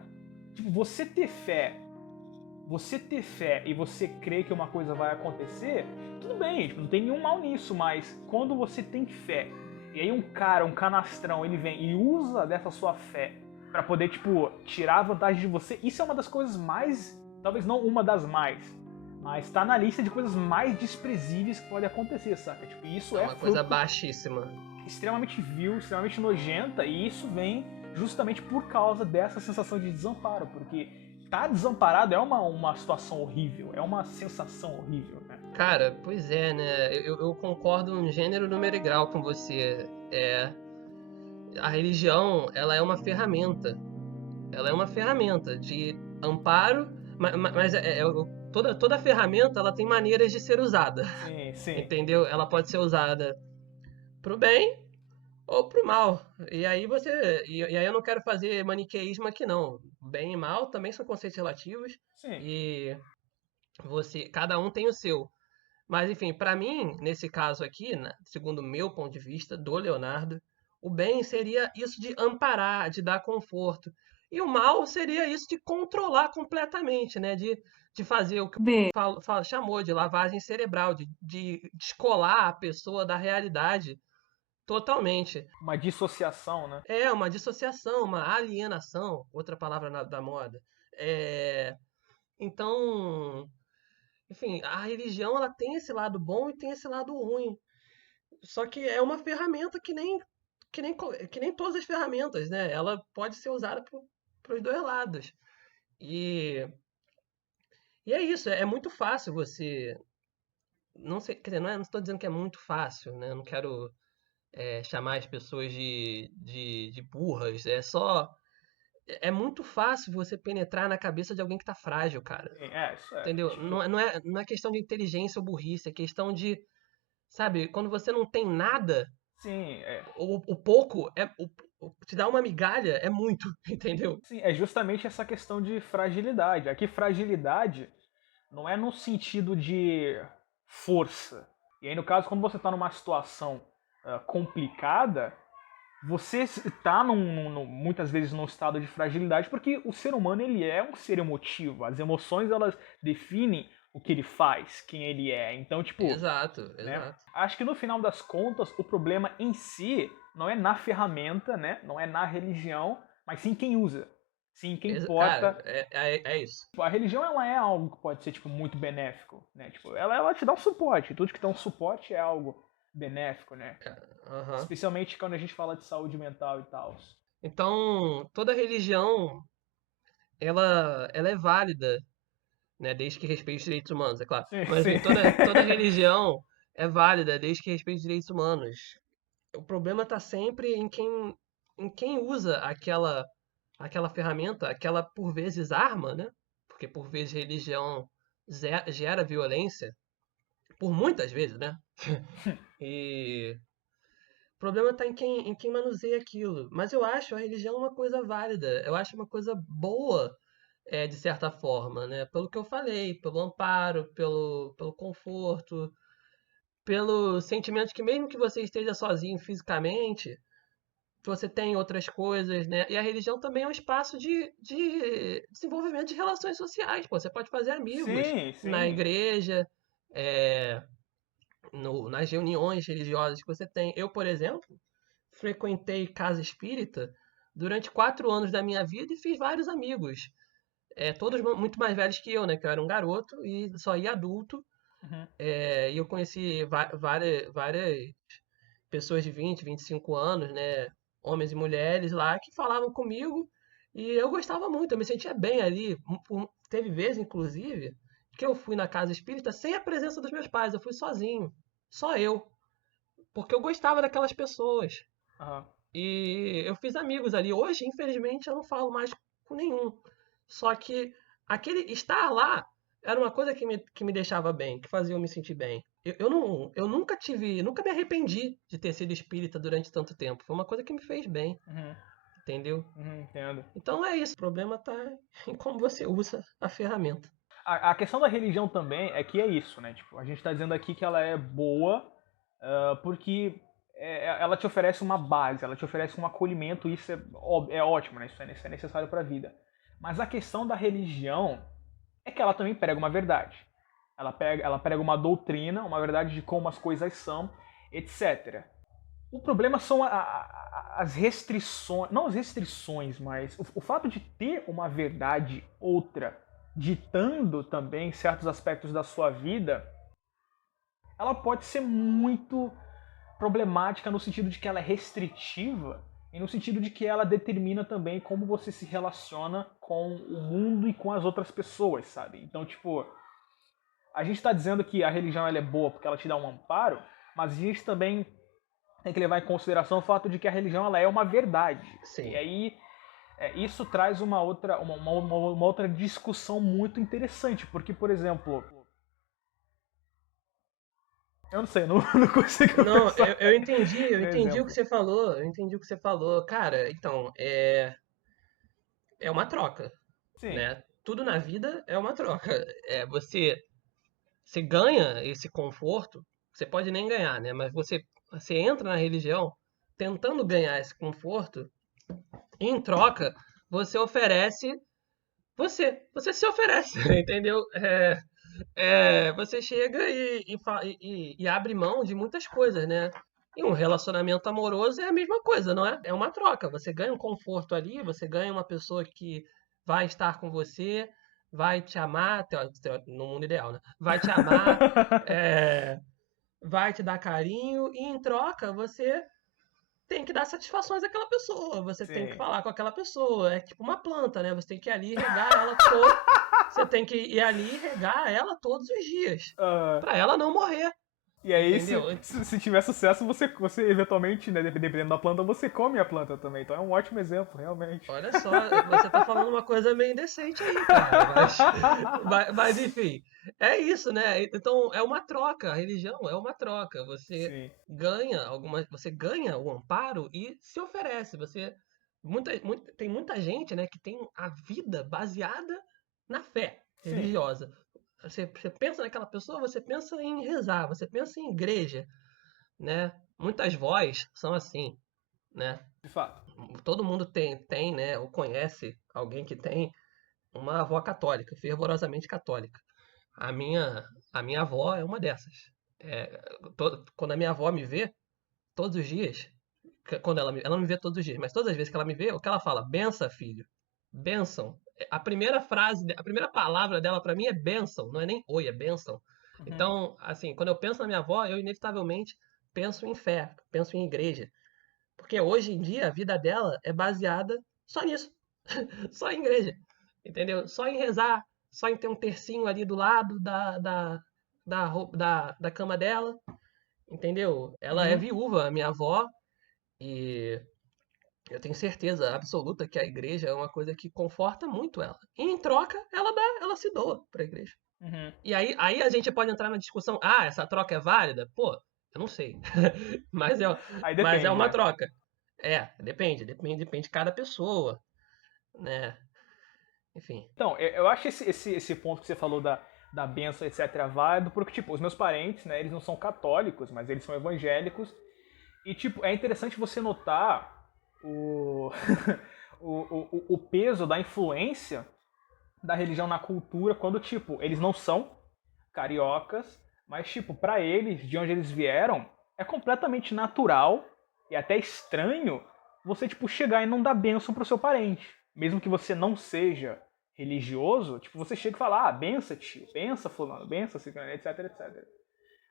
tipo, você ter fé e você crer que uma coisa vai acontecer, tudo bem, tipo, não tem nenhum mal nisso, mas quando você tem fé, e aí um cara, um canastrão, ele vem e usa dessa sua fé pra poder, tipo, tirar a vantagem de você, isso é uma das coisas mais, talvez não uma das mais, mas tá na lista de coisas mais desprezíveis que pode acontecer, saca? Tipo, isso É é uma coisa fruto baixíssima. extremamente vil, extremamente nojenta, e isso vem justamente por causa dessa sensação de desamparo, porque tá desamparado é uma situação horrível, é uma sensação horrível, né? Cara, pois é, né? Eu concordo em gênero, número e grau com você. A religião, ela é uma ferramenta. Ela é uma ferramenta de amparo, mas toda ferramenta ela tem maneiras de ser usada, Sim, sim. entendeu? Ela pode ser usada pro bem ou pro mal. E aí eu não quero fazer maniqueísmo aqui não. Bem e mal também são conceitos relativos Sim. e cada um tem o seu. Mas enfim, para mim, nesse caso aqui, né, segundo o meu ponto de vista, do Leonardo, o bem seria isso de amparar, de dar conforto. E o mal seria isso de controlar completamente, né? De fazer o que chamou de lavagem cerebral, de descolar a pessoa da realidade totalmente. Uma dissociação, né? É uma dissociação, uma alienação, outra palavra da moda. É, então, enfim, a religião ela tem esse lado bom e tem esse lado ruim. Só que é uma ferramenta que nem todas as ferramentas, né? Ela pode ser usada para os dois lados. E, e é isso, é muito fácil você. Não sei, quer dizer, não estou dizendo que é muito fácil, né? Eu não quero chamar as pessoas de burras. É só. É muito fácil você penetrar na cabeça de alguém que tá frágil, cara. Sim, isso é. Entendeu? Tipo, Não é questão de inteligência ou burrice, é questão de. Sabe, quando você não tem nada, sim, o pouco te dá uma migalha, é muito, entendeu? sim, é justamente essa questão de fragilidade. Aqui, fragilidade não é no sentido de força. E aí, no caso, quando você está numa situação complicada, você está muitas vezes num estado de fragilidade porque o ser humano ele é um ser emotivo. As emoções elas definem o que ele faz, quem ele é. Então, tipo, Exato, né? exato. Acho que no final das contas o problema em si não é na ferramenta, né? Não é na religião, mas sim quem usa, sim quem Cara, porta. é isso. A religião ela é algo que pode ser tipo muito benéfico, né? Tipo, ela te dá um suporte. Tudo que dá um suporte é algo benéfico, né? Aham. Especialmente quando a gente fala de saúde mental e tal. Então, toda religião, ela é válida, né? Desde que respeite os direitos humanos, é claro. Sim, Mas, sim. enfim, toda religião é válida desde que respeite os direitos humanos. O problema está sempre em quem usa aquela ferramenta, aquela, por vezes, arma, né? Porque, por vezes, religião gera violência, por muitas vezes, né? E o problema está em quem manuseia aquilo. Mas eu acho a religião uma coisa válida, eu acho uma coisa boa, de certa forma, né? Pelo que eu falei, pelo amparo, pelo conforto, pelo sentimento que mesmo que você esteja sozinho fisicamente, você tem outras coisas, né? E a religião também é um espaço de desenvolvimento de relações sociais. Pô, você pode fazer amigos Sim, na sim. igreja, é, nas reuniões religiosas que você tem. Eu, por exemplo, frequentei casa espírita durante 4 anos da minha vida e fiz vários amigos. Todos muito mais velhos que eu, né? Que eu era um garoto e só ia adulto. Uhum. E eu conheci várias pessoas de 20, 25 anos, né? Homens e mulheres lá que falavam comigo e eu gostava muito, eu me sentia bem ali. Teve vezes, inclusive, que eu fui na casa espírita sem a presença dos meus pais, eu fui sozinho, só eu, porque eu gostava daquelas pessoas. Aham. E eu fiz amigos ali. Hoje, infelizmente, eu não falo mais com nenhum. Só que aquele estar lá era uma coisa que me deixava bem, que fazia eu me sentir bem. Eu nunca me arrependi de ter sido espírita durante tanto tempo. Foi uma coisa que me fez bem. Uhum. entendeu? Entendo. Então é isso, o problema tá em como você usa a ferramenta. A questão da religião também é que é isso, né? Tipo, a gente tá dizendo aqui que ela é boa porque ela te oferece uma base, ela te oferece um acolhimento, e isso é ótimo, né? Isso é necessário para a vida. Mas a questão da religião é que ela também prega uma verdade. Ela prega uma doutrina, uma verdade de como as coisas são, etc. O problema são as restrições, não as restrições, mas o fato de ter uma verdade outra ditando também certos aspectos da sua vida, ela pode ser muito problemática no sentido de que ela é restritiva e no sentido de que ela determina também como você se relaciona com o mundo e com as outras pessoas, sabe? Então, tipo, a gente está dizendo que a religião ela é boa porque ela te dá um amparo, mas a gente também tem que levar em consideração o fato de que a religião ela é uma verdade. E Sim. aí isso traz uma outra discussão muito interessante, porque, por exemplo, eu não sei, não, não consigo Não, pensar eu no entendi o que exemplo. você falou, eu entendi o que você falou. Cara, então, é uma troca, Sim, né? Tudo na vida é uma troca. Você ganha esse conforto, você pode nem ganhar, né? Mas você entra na religião tentando ganhar esse conforto, e em troca, você oferece você se oferece, entendeu? Você chega e abre mão de muitas coisas, né? E um relacionamento amoroso é a mesma coisa, não é? É uma troca. Você ganha um conforto ali, você ganha uma pessoa que vai estar com você, vai te amar, no mundo ideal, né? Vai te amar, é, vai te dar carinho, e em troca você tem que dar satisfações àquela pessoa, você tem que sim. falar com aquela pessoa. É tipo uma planta, né? Você tem que ir ali e regar ela você tem que ir ali e regar ela todos os dias, Ah, pra ela não morrer, e aí, entendeu? se tiver sucesso, você eventualmente, né, dependendo da planta, você come a planta também. Então é um ótimo exemplo, realmente. Olha só, você tá falando uma coisa meio indecente aí, cara, mas enfim, é isso, né? Então é uma troca, a religião é uma troca. Sim, Você ganha o amparo e se oferece. Tem muita gente, né, que tem a vida baseada na fé sim, religiosa. Você pensa naquela pessoa, você pensa em rezar, você pensa em igreja, né? Muitas vós são assim, né? de fato. Todo mundo tem, né, ou conhece alguém que tem uma avó católica, fervorosamente católica. A minha, a minha avó é uma dessas. É, quando a minha avó me vê, todos os dias, quando ela não me vê todos os dias, mas todas as vezes que ela me vê, o que ela fala? Benção, filho. Bênção. A primeira frase, a primeira palavra dela pra mim é bênção, não é nem oi, é bênção. Uhum. Então, assim, quando eu penso na minha avó, eu inevitavelmente penso em fé, penso em igreja. Porque hoje em dia a vida dela é baseada só nisso, só em igreja, entendeu? Só em rezar, só em ter um tercinho ali do lado da cama dela, entendeu? Ela é Uhum. viúva, a minha avó, e eu tenho certeza absoluta que a igreja é uma coisa que conforta muito ela. E em troca, ela se doa para a igreja. Uhum. E aí a gente pode entrar na discussão, essa troca é válida? Pô, eu não sei. mas, é, Aí mas é depende, uma né? troca. Depende de cada pessoa, né? Enfim. Então, eu acho esse ponto que você falou da benção, etc., válido, porque, tipo, os meus parentes, né, eles não são católicos, mas eles são evangélicos. E, tipo, é interessante você notar o, o peso da influência da religião na cultura quando, tipo, eles não são cariocas, mas, tipo, pra eles, de onde eles vieram, é completamente natural e até estranho você, tipo, chegar e não dar bênção pro seu parente. Mesmo que você não seja religioso, tipo, você chega e fala, benção, tio, benção, fulano, benção, ciclano, etc, etc.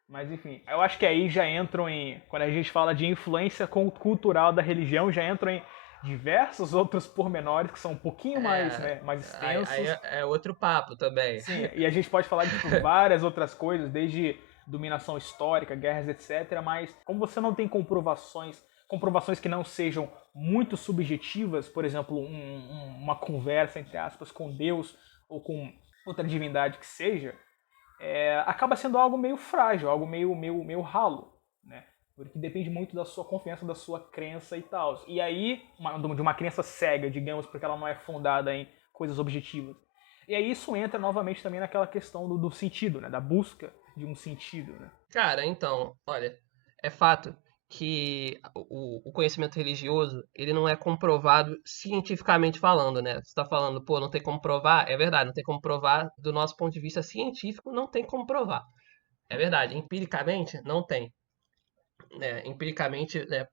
Mas enfim, eu acho que aí já entram em. Quando a gente fala de influência cultural da religião, já entram em diversos outros pormenores que são um pouquinho mais, É, né, mais aí extensos. é outro papo também. Sim, e a gente pode falar de tipo, várias outras coisas, desde dominação histórica, guerras, etc. Mas como você não tem comprovações que não sejam muito subjetivas, por exemplo, uma conversa, entre aspas, com Deus ou com outra divindade que seja, acaba sendo algo meio frágil, algo meio ralo, né? Porque depende muito da sua confiança, da sua crença e tal. E aí, de uma crença cega, digamos, porque ela não é fundada em coisas objetivas. E aí isso entra novamente também naquela questão do sentido, né? Da busca de um sentido, né? Cara, então, olha, é fato que o conhecimento religioso, ele não é comprovado cientificamente falando, né? Você tá falando, pô, não tem como provar? É verdade, não tem como provar do nosso ponto de vista científico, não tem como provar. É verdade, empiricamente, não tem. Né? Empiricamente, né,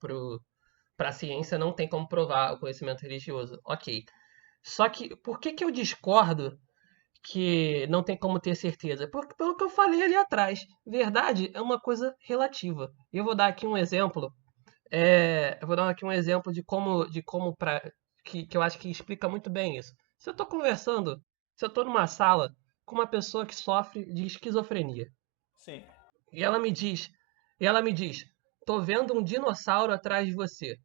para a ciência, não tem como provar o conhecimento religioso. Ok. Só que, por que que eu discordo que não tem como ter certeza? Porque, pelo que eu falei ali atrás, verdade é uma coisa relativa. E eu vou dar aqui um exemplo. Eu vou dar aqui um exemplo que eu acho que explica muito bem isso. Se eu estou conversando, se eu estou numa sala com uma pessoa que sofre de esquizofrenia, Sim. e ela me diz, tô vendo um dinossauro atrás de você.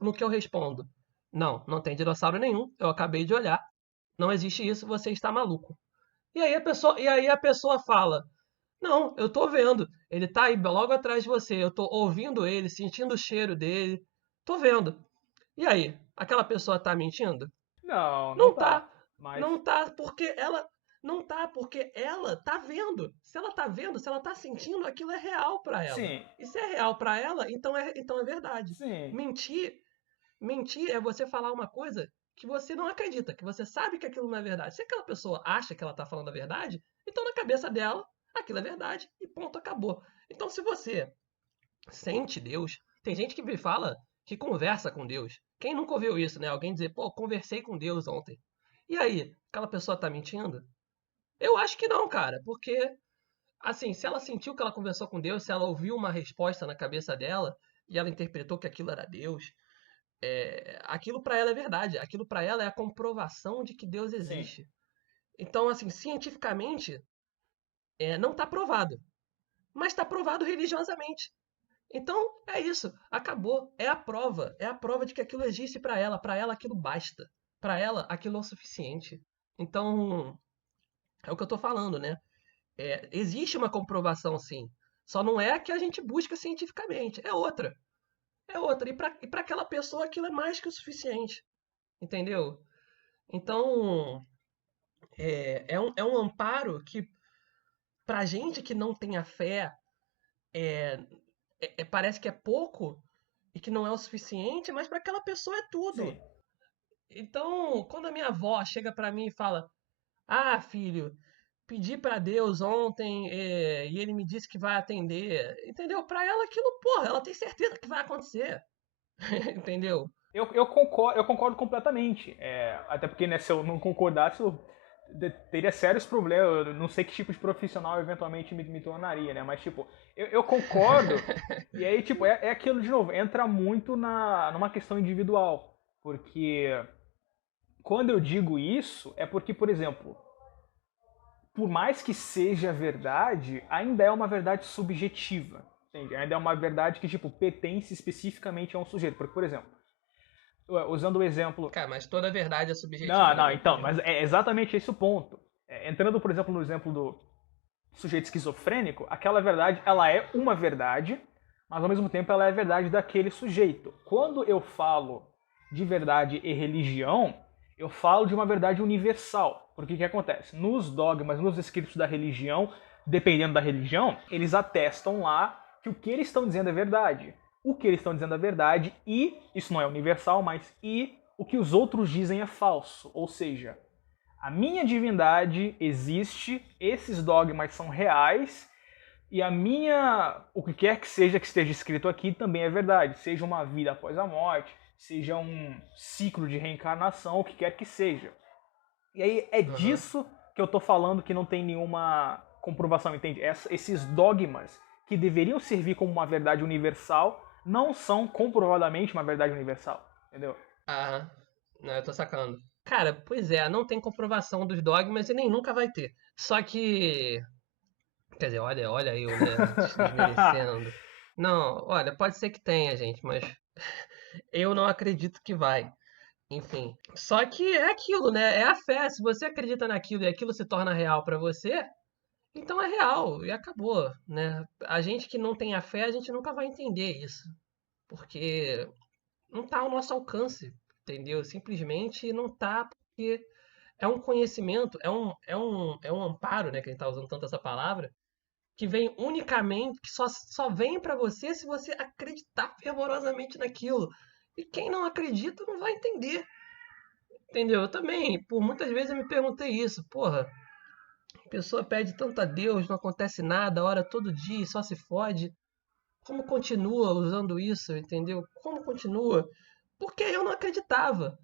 No que eu respondo, não, não tem dinossauro nenhum, eu acabei de olhar, não existe isso, você está maluco. E aí a pessoa fala, não, eu tô vendo, ele tá aí logo atrás de você, eu tô ouvindo ele, sentindo o cheiro dele, tô vendo. E aí, aquela pessoa tá mentindo? Não, não Não tá. tá. Mas, Não tá porque ela não tá porque ela tá vendo. Se ela tá vendo, se ela tá sentindo, aquilo é real pra ela. sim, E se é real pra ela, então é verdade. sim, Mentir, mentir é você falar uma coisa que você não acredita, que você sabe que aquilo não é verdade. Se aquela pessoa acha que ela tá falando a verdade, então na cabeça dela, aquilo é verdade e ponto, acabou. Então se você sente Deus, tem gente que me fala que conversa com Deus. Quem nunca ouviu isso, né? Alguém dizer, pô, conversei com Deus ontem. E aí, aquela pessoa tá mentindo? Eu acho que não, cara, porque, assim, se ela sentiu que ela conversou com Deus, se ela ouviu uma resposta na cabeça dela e ela interpretou que aquilo era Deus, aquilo pra ela é verdade, aquilo pra ela é a comprovação de que Deus sim. existe. Então, assim, cientificamente, não tá provado, mas tá provado religiosamente. Então, é isso, acabou, é a prova de que aquilo existe pra ela aquilo basta, pra ela aquilo é o suficiente. Então, é o que eu tô falando, né? Existe uma comprovação, sim. Só não é a que a gente busca cientificamente. É outra. É outra. E pra aquela pessoa aquilo é mais que o suficiente. Entendeu? Então, é um amparo que, pra gente que não tem a fé, parece que é pouco e que não é o suficiente, mas para aquela pessoa é Sim. tudo. Então, quando a minha avó chega pra mim e fala: Ah, filho, pedi pra Deus ontem e ele me disse que vai atender. Entendeu? Pra ela aquilo, porra, ela tem certeza que vai acontecer. Entendeu? Eu concordo completamente. Até porque, né, se eu não concordasse, eu teria sérios problemas. Eu não sei que tipo de profissional eventualmente me tornaria, né? Mas, tipo, eu concordo. E aí, tipo, é aquilo de novo. Entra muito numa questão individual. Porque quando eu digo isso, é porque, por exemplo, por mais que seja verdade, ainda é uma verdade subjetiva. Entende? Ainda é uma verdade que, tipo, pertence especificamente a um sujeito. Porque, por exemplo, usando o exemplo. Cara, mas toda verdade é subjetiva, Não, na não, minha então, opinião. mas é exatamente esse o ponto. Entrando, por exemplo, no exemplo do sujeito esquizofrênico, aquela verdade, ela é uma verdade, mas ao mesmo tempo ela é verdade daquele sujeito. Quando eu falo de verdade e religião, eu falo de uma verdade universal. Porque o que acontece? Nos dogmas, nos escritos da religião, dependendo da religião, eles atestam lá que o que eles estão dizendo é verdade. O que eles estão dizendo é verdade e, isso não é universal, mas e o que os outros dizem é falso. Ou seja, a minha divindade existe, esses dogmas são reais e a minha, o que quer que seja que esteja escrito aqui também é verdade. Seja uma vida após a morte, seja um ciclo de reencarnação, o que quer que seja. E aí é Aham. disso que eu tô falando que não tem nenhuma comprovação, entende? Esses dogmas que deveriam servir como uma verdade universal não são comprovadamente uma verdade universal, entendeu? Ah, não, eu tô sacando. Cara, pois é, não tem comprovação dos dogmas e nem nunca vai ter. Só que. Quer dizer, olha eu, né? Desmerecendo. Não, olha, pode ser que tenha, gente, mas eu não acredito que vai. Enfim. Só que é aquilo, né? É a fé. Se você acredita naquilo e aquilo se torna real pra você, Então é real e acabou, né? A gente que não tem a fé, a gente nunca vai entender isso, porque não tá ao nosso alcance, entendeu? Simplesmente não tá, porque é um conhecimento, é um amparo, né, que a gente tá usando tanto essa palavra, que vem unicamente, que só vem para você se você acreditar fervorosamente naquilo. E quem não acredita não vai entender, entendeu? Eu também, por muitas vezes eu me perguntei isso, porra, a pessoa pede tanto a Deus, não acontece nada, ora todo dia, só se fode. Como continua usando isso, entendeu? Como continua? Porque eu não acreditava.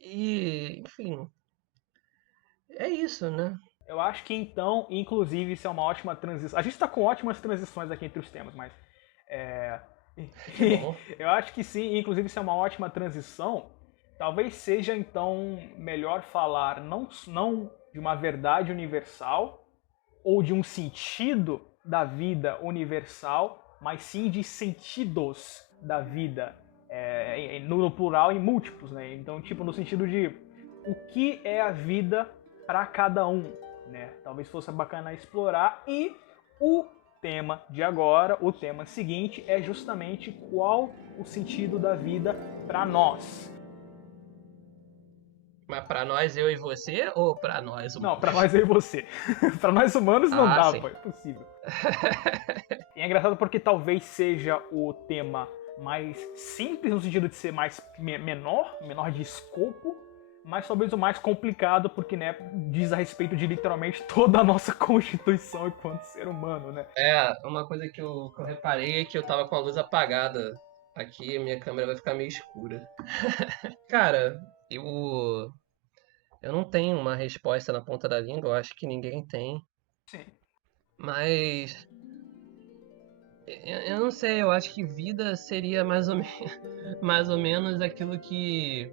E, enfim, é isso, né? Eu acho que então, inclusive, isso é uma ótima transição. A gente está com ótimas transições aqui entre os temas, mas é, Que bom. eu acho que sim, inclusive isso é uma ótima transição. Talvez seja então melhor falar não de uma verdade universal ou de um sentido da vida universal, mas sim de sentidos da vida, no plural, em múltiplos, né? Então, tipo, no sentido de o que é a vida para cada um, né? Talvez fosse bacana explorar. E o tema de agora, o tema seguinte, é justamente qual o sentido da vida para nós. Mas pra nós, eu e você, ou pra nós Não, para humanos? nós e você. Para nós humanos não Ah, dá, sim. pô, é impossível. E é engraçado porque talvez seja o tema mais simples no sentido de ser mais menor de escopo, mas talvez o mais complicado porque, né, diz a respeito de literalmente toda a nossa constituição enquanto ser humano, né? É, uma coisa que eu reparei é que eu tava com a luz apagada aqui, a minha câmera vai ficar meio escura. Cara, eu não tenho uma resposta na ponta da língua, eu acho que ninguém tem. Sim. Mas eu não sei, eu acho que vida seria mais ou, mais ou menos aquilo que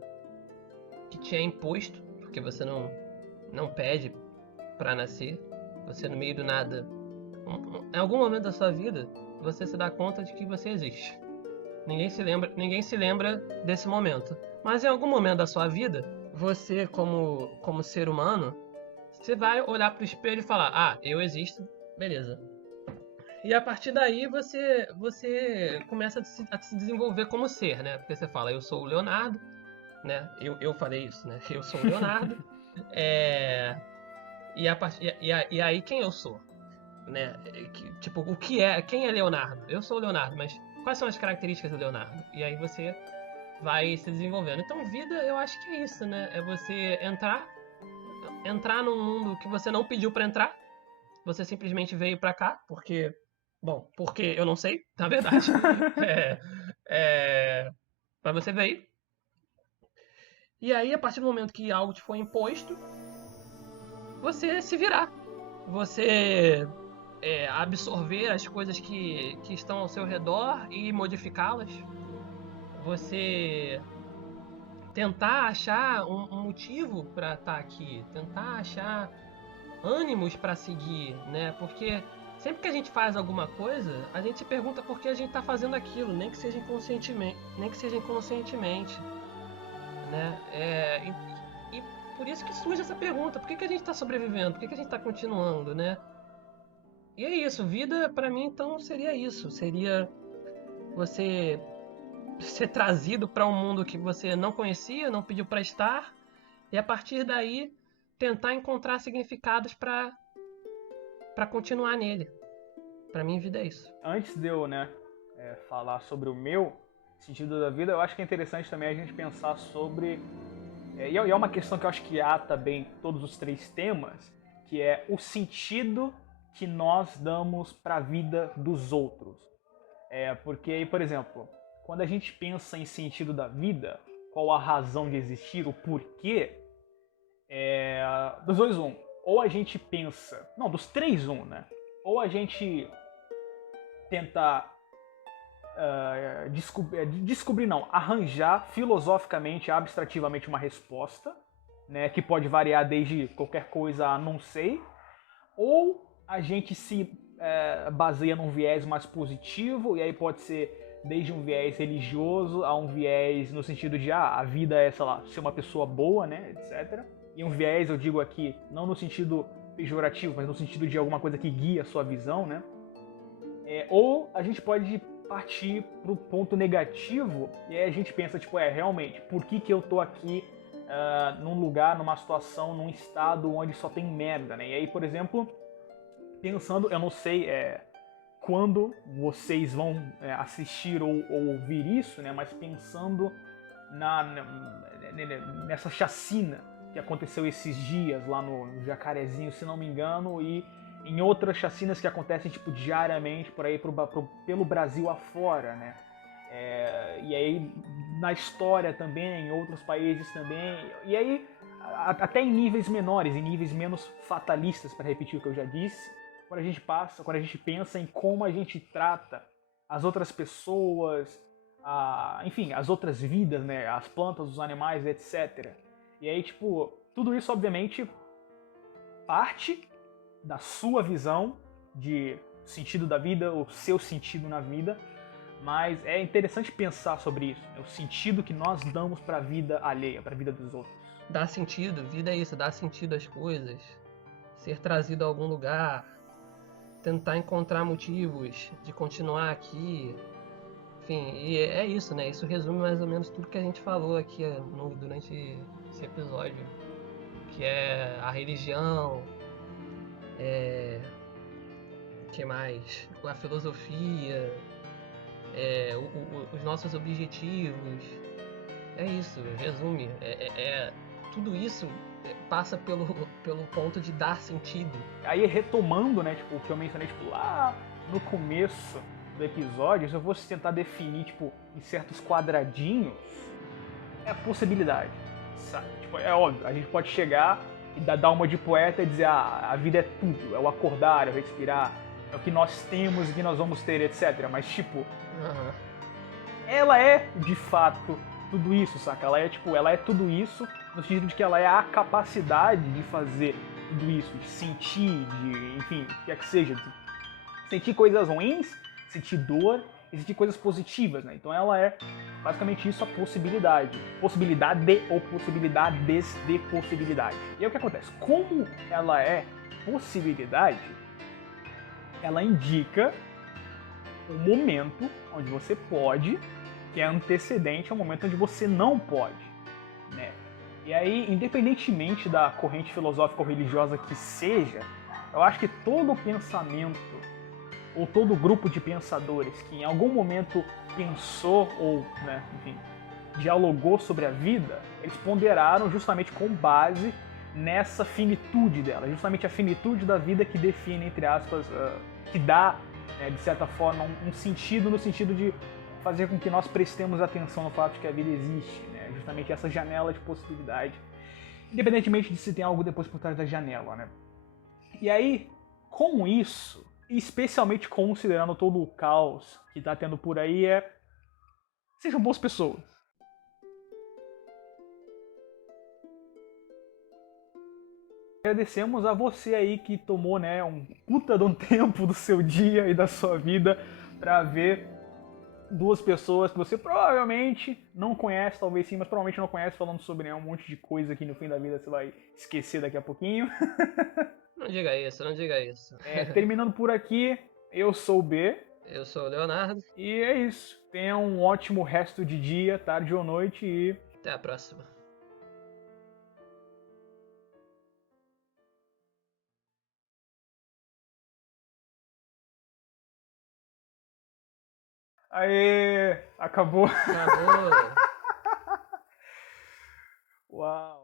te é imposto, porque você não pede pra nascer. Você no meio do nada, em algum momento da sua vida, você se dá conta de que você existe. Ninguém se lembra desse momento. Mas em algum momento da sua vida, você como ser humano, você vai olhar pro espelho e falar: "Ah, eu existo". Beleza. E a partir daí você começa a se desenvolver como ser, né? Porque você fala: "Eu sou o Leonardo", né? Eu falei isso, né? Eu sou o Leonardo. É, e aí quem eu sou, né? Tipo, quem é Leonardo? Eu sou o Leonardo, mas quais são as características do Leonardo? E aí você vai se desenvolvendo. Então, vida, eu acho que é isso, né? É você entrar num mundo que você não pediu pra entrar. Você simplesmente veio pra cá, porque eu não sei, na verdade. É, é, mas você veio. E aí, a partir do momento que algo te foi imposto, você se virar. Você absorver as coisas que estão ao seu redor e modificá-las. Você tentar achar um motivo para estar aqui, tentar achar ânimos para seguir, né? Porque sempre que a gente faz alguma coisa, a gente se pergunta por que a gente está fazendo aquilo, nem que seja inconscientemente, né? E por isso que surge essa pergunta: por que a gente está sobrevivendo? Por que a gente está continuando, né? E é isso, vida para mim então seria isso, seria você ser trazido para um mundo que você não conhecia, não pediu para estar, e a partir daí tentar encontrar significados para continuar nele. Para mim, vida é isso. Antes de eu, né, falar sobre o meu sentido da vida, eu acho que é interessante também a gente pensar sobre. E é uma questão que eu acho que ata bem todos os três temas, que é o sentido que nós damos para a vida dos outros. Porque, por exemplo, quando a gente pensa em sentido da vida, qual a razão de existir, o porquê, dos dois, um. Ou a gente pensa. Não, dos três, um, né? Ou a gente tenta descobrir, não, arranjar filosoficamente, abstrativamente uma resposta, né? Que pode variar desde qualquer coisa a não sei. Ou a gente se baseia num viés mais positivo, e aí pode ser desde um viés religioso a um viés no sentido de a vida é, sei lá, ser uma pessoa boa, né, etc. E um viés, eu digo aqui, não no sentido pejorativo, mas no sentido de alguma coisa que guia a sua visão, né? Ou a gente pode partir pro ponto negativo e aí a gente pensa, tipo, realmente, por que eu tô aqui num lugar, numa situação, num estado onde só tem merda, né? E aí, por exemplo, pensando, eu não sei quando vocês vão assistir ou ouvir isso, né? Mas pensando nessa chacina que aconteceu esses dias lá no Jacarezinho, se não me engano, e em outras chacinas que acontecem tipo diariamente por aí pelo Brasil afora, né? E aí na história também, em outros países também, e aí até em níveis menores, em níveis menos fatalistas, para repetir o que eu já disse, quando a gente pensa em como a gente trata as outras pessoas, enfim, as outras vidas, né, as plantas, os animais, etc. E aí, tipo, tudo isso obviamente parte da sua visão de sentido da vida, o seu sentido na vida, mas é interessante pensar sobre isso, né? O sentido que nós damos para a vida alheia, para a vida dos outros. Dar sentido, vida é isso, dar sentido às coisas, ser trazido a algum lugar, tentar encontrar motivos de continuar aqui, enfim, e é isso, né? Isso resume mais ou menos tudo que a gente falou aqui durante esse episódio, que é a religião, que mais? A filosofia, os nossos objetivos. É isso, resume. Tudo isso passa pelo ponto de dar sentido. Aí retomando, né, tipo, o que eu mencionei, tipo, lá no começo do episódio, se eu fosse tentar definir, tipo, em certos quadradinhos, é a possibilidade, sabe? Tipo, é óbvio, a gente pode chegar e dar uma de poeta e dizer, a vida é tudo, é o acordar, é o respirar, é o que nós temos e o que nós vamos ter, etc. Mas, tipo, ela é, de fato, tudo isso, saca? Ela é tudo isso no sentido de que ela é a capacidade de fazer tudo isso, de sentir, de, enfim, o que quer que seja, de sentir coisas ruins, sentir dor e sentir coisas positivas, né? Então ela é basicamente isso, a possibilidade. Possibilidade ou possibilidades de possibilidade. E aí o que acontece? Como ela é possibilidade, ela indica o momento onde você pode, que é antecedente ao momento onde você não pode, né? E aí, independentemente da corrente filosófica ou religiosa que seja, eu acho que todo pensamento ou todo grupo de pensadores que em algum momento pensou ou, né, enfim, dialogou sobre a vida, eles ponderaram justamente com base nessa finitude dela, justamente a finitude da vida que define, entre aspas, que dá, de certa forma, um sentido no sentido de fazer com que nós prestemos atenção no fato de que a vida existe, né? Justamente essa janela de possibilidade, independentemente de se tem algo depois por trás da janela, né? E aí, com isso, especialmente considerando todo o caos que está tendo por aí, sejam boas pessoas. Agradecemos a você aí que tomou, né, um puta de um tempo do seu dia e da sua vida para ver duas pessoas que você provavelmente não conhece, talvez sim, mas provavelmente não conhece, falando sobre um monte de coisa que no fim da vida você vai esquecer daqui a pouquinho. Não diga isso, não diga isso. Terminando por aqui, eu sou o B. Eu sou o Leonardo. E é isso. Tenha um ótimo resto de dia, tarde ou noite e... até a próxima. Aê! Acabou. Acabou. Uau.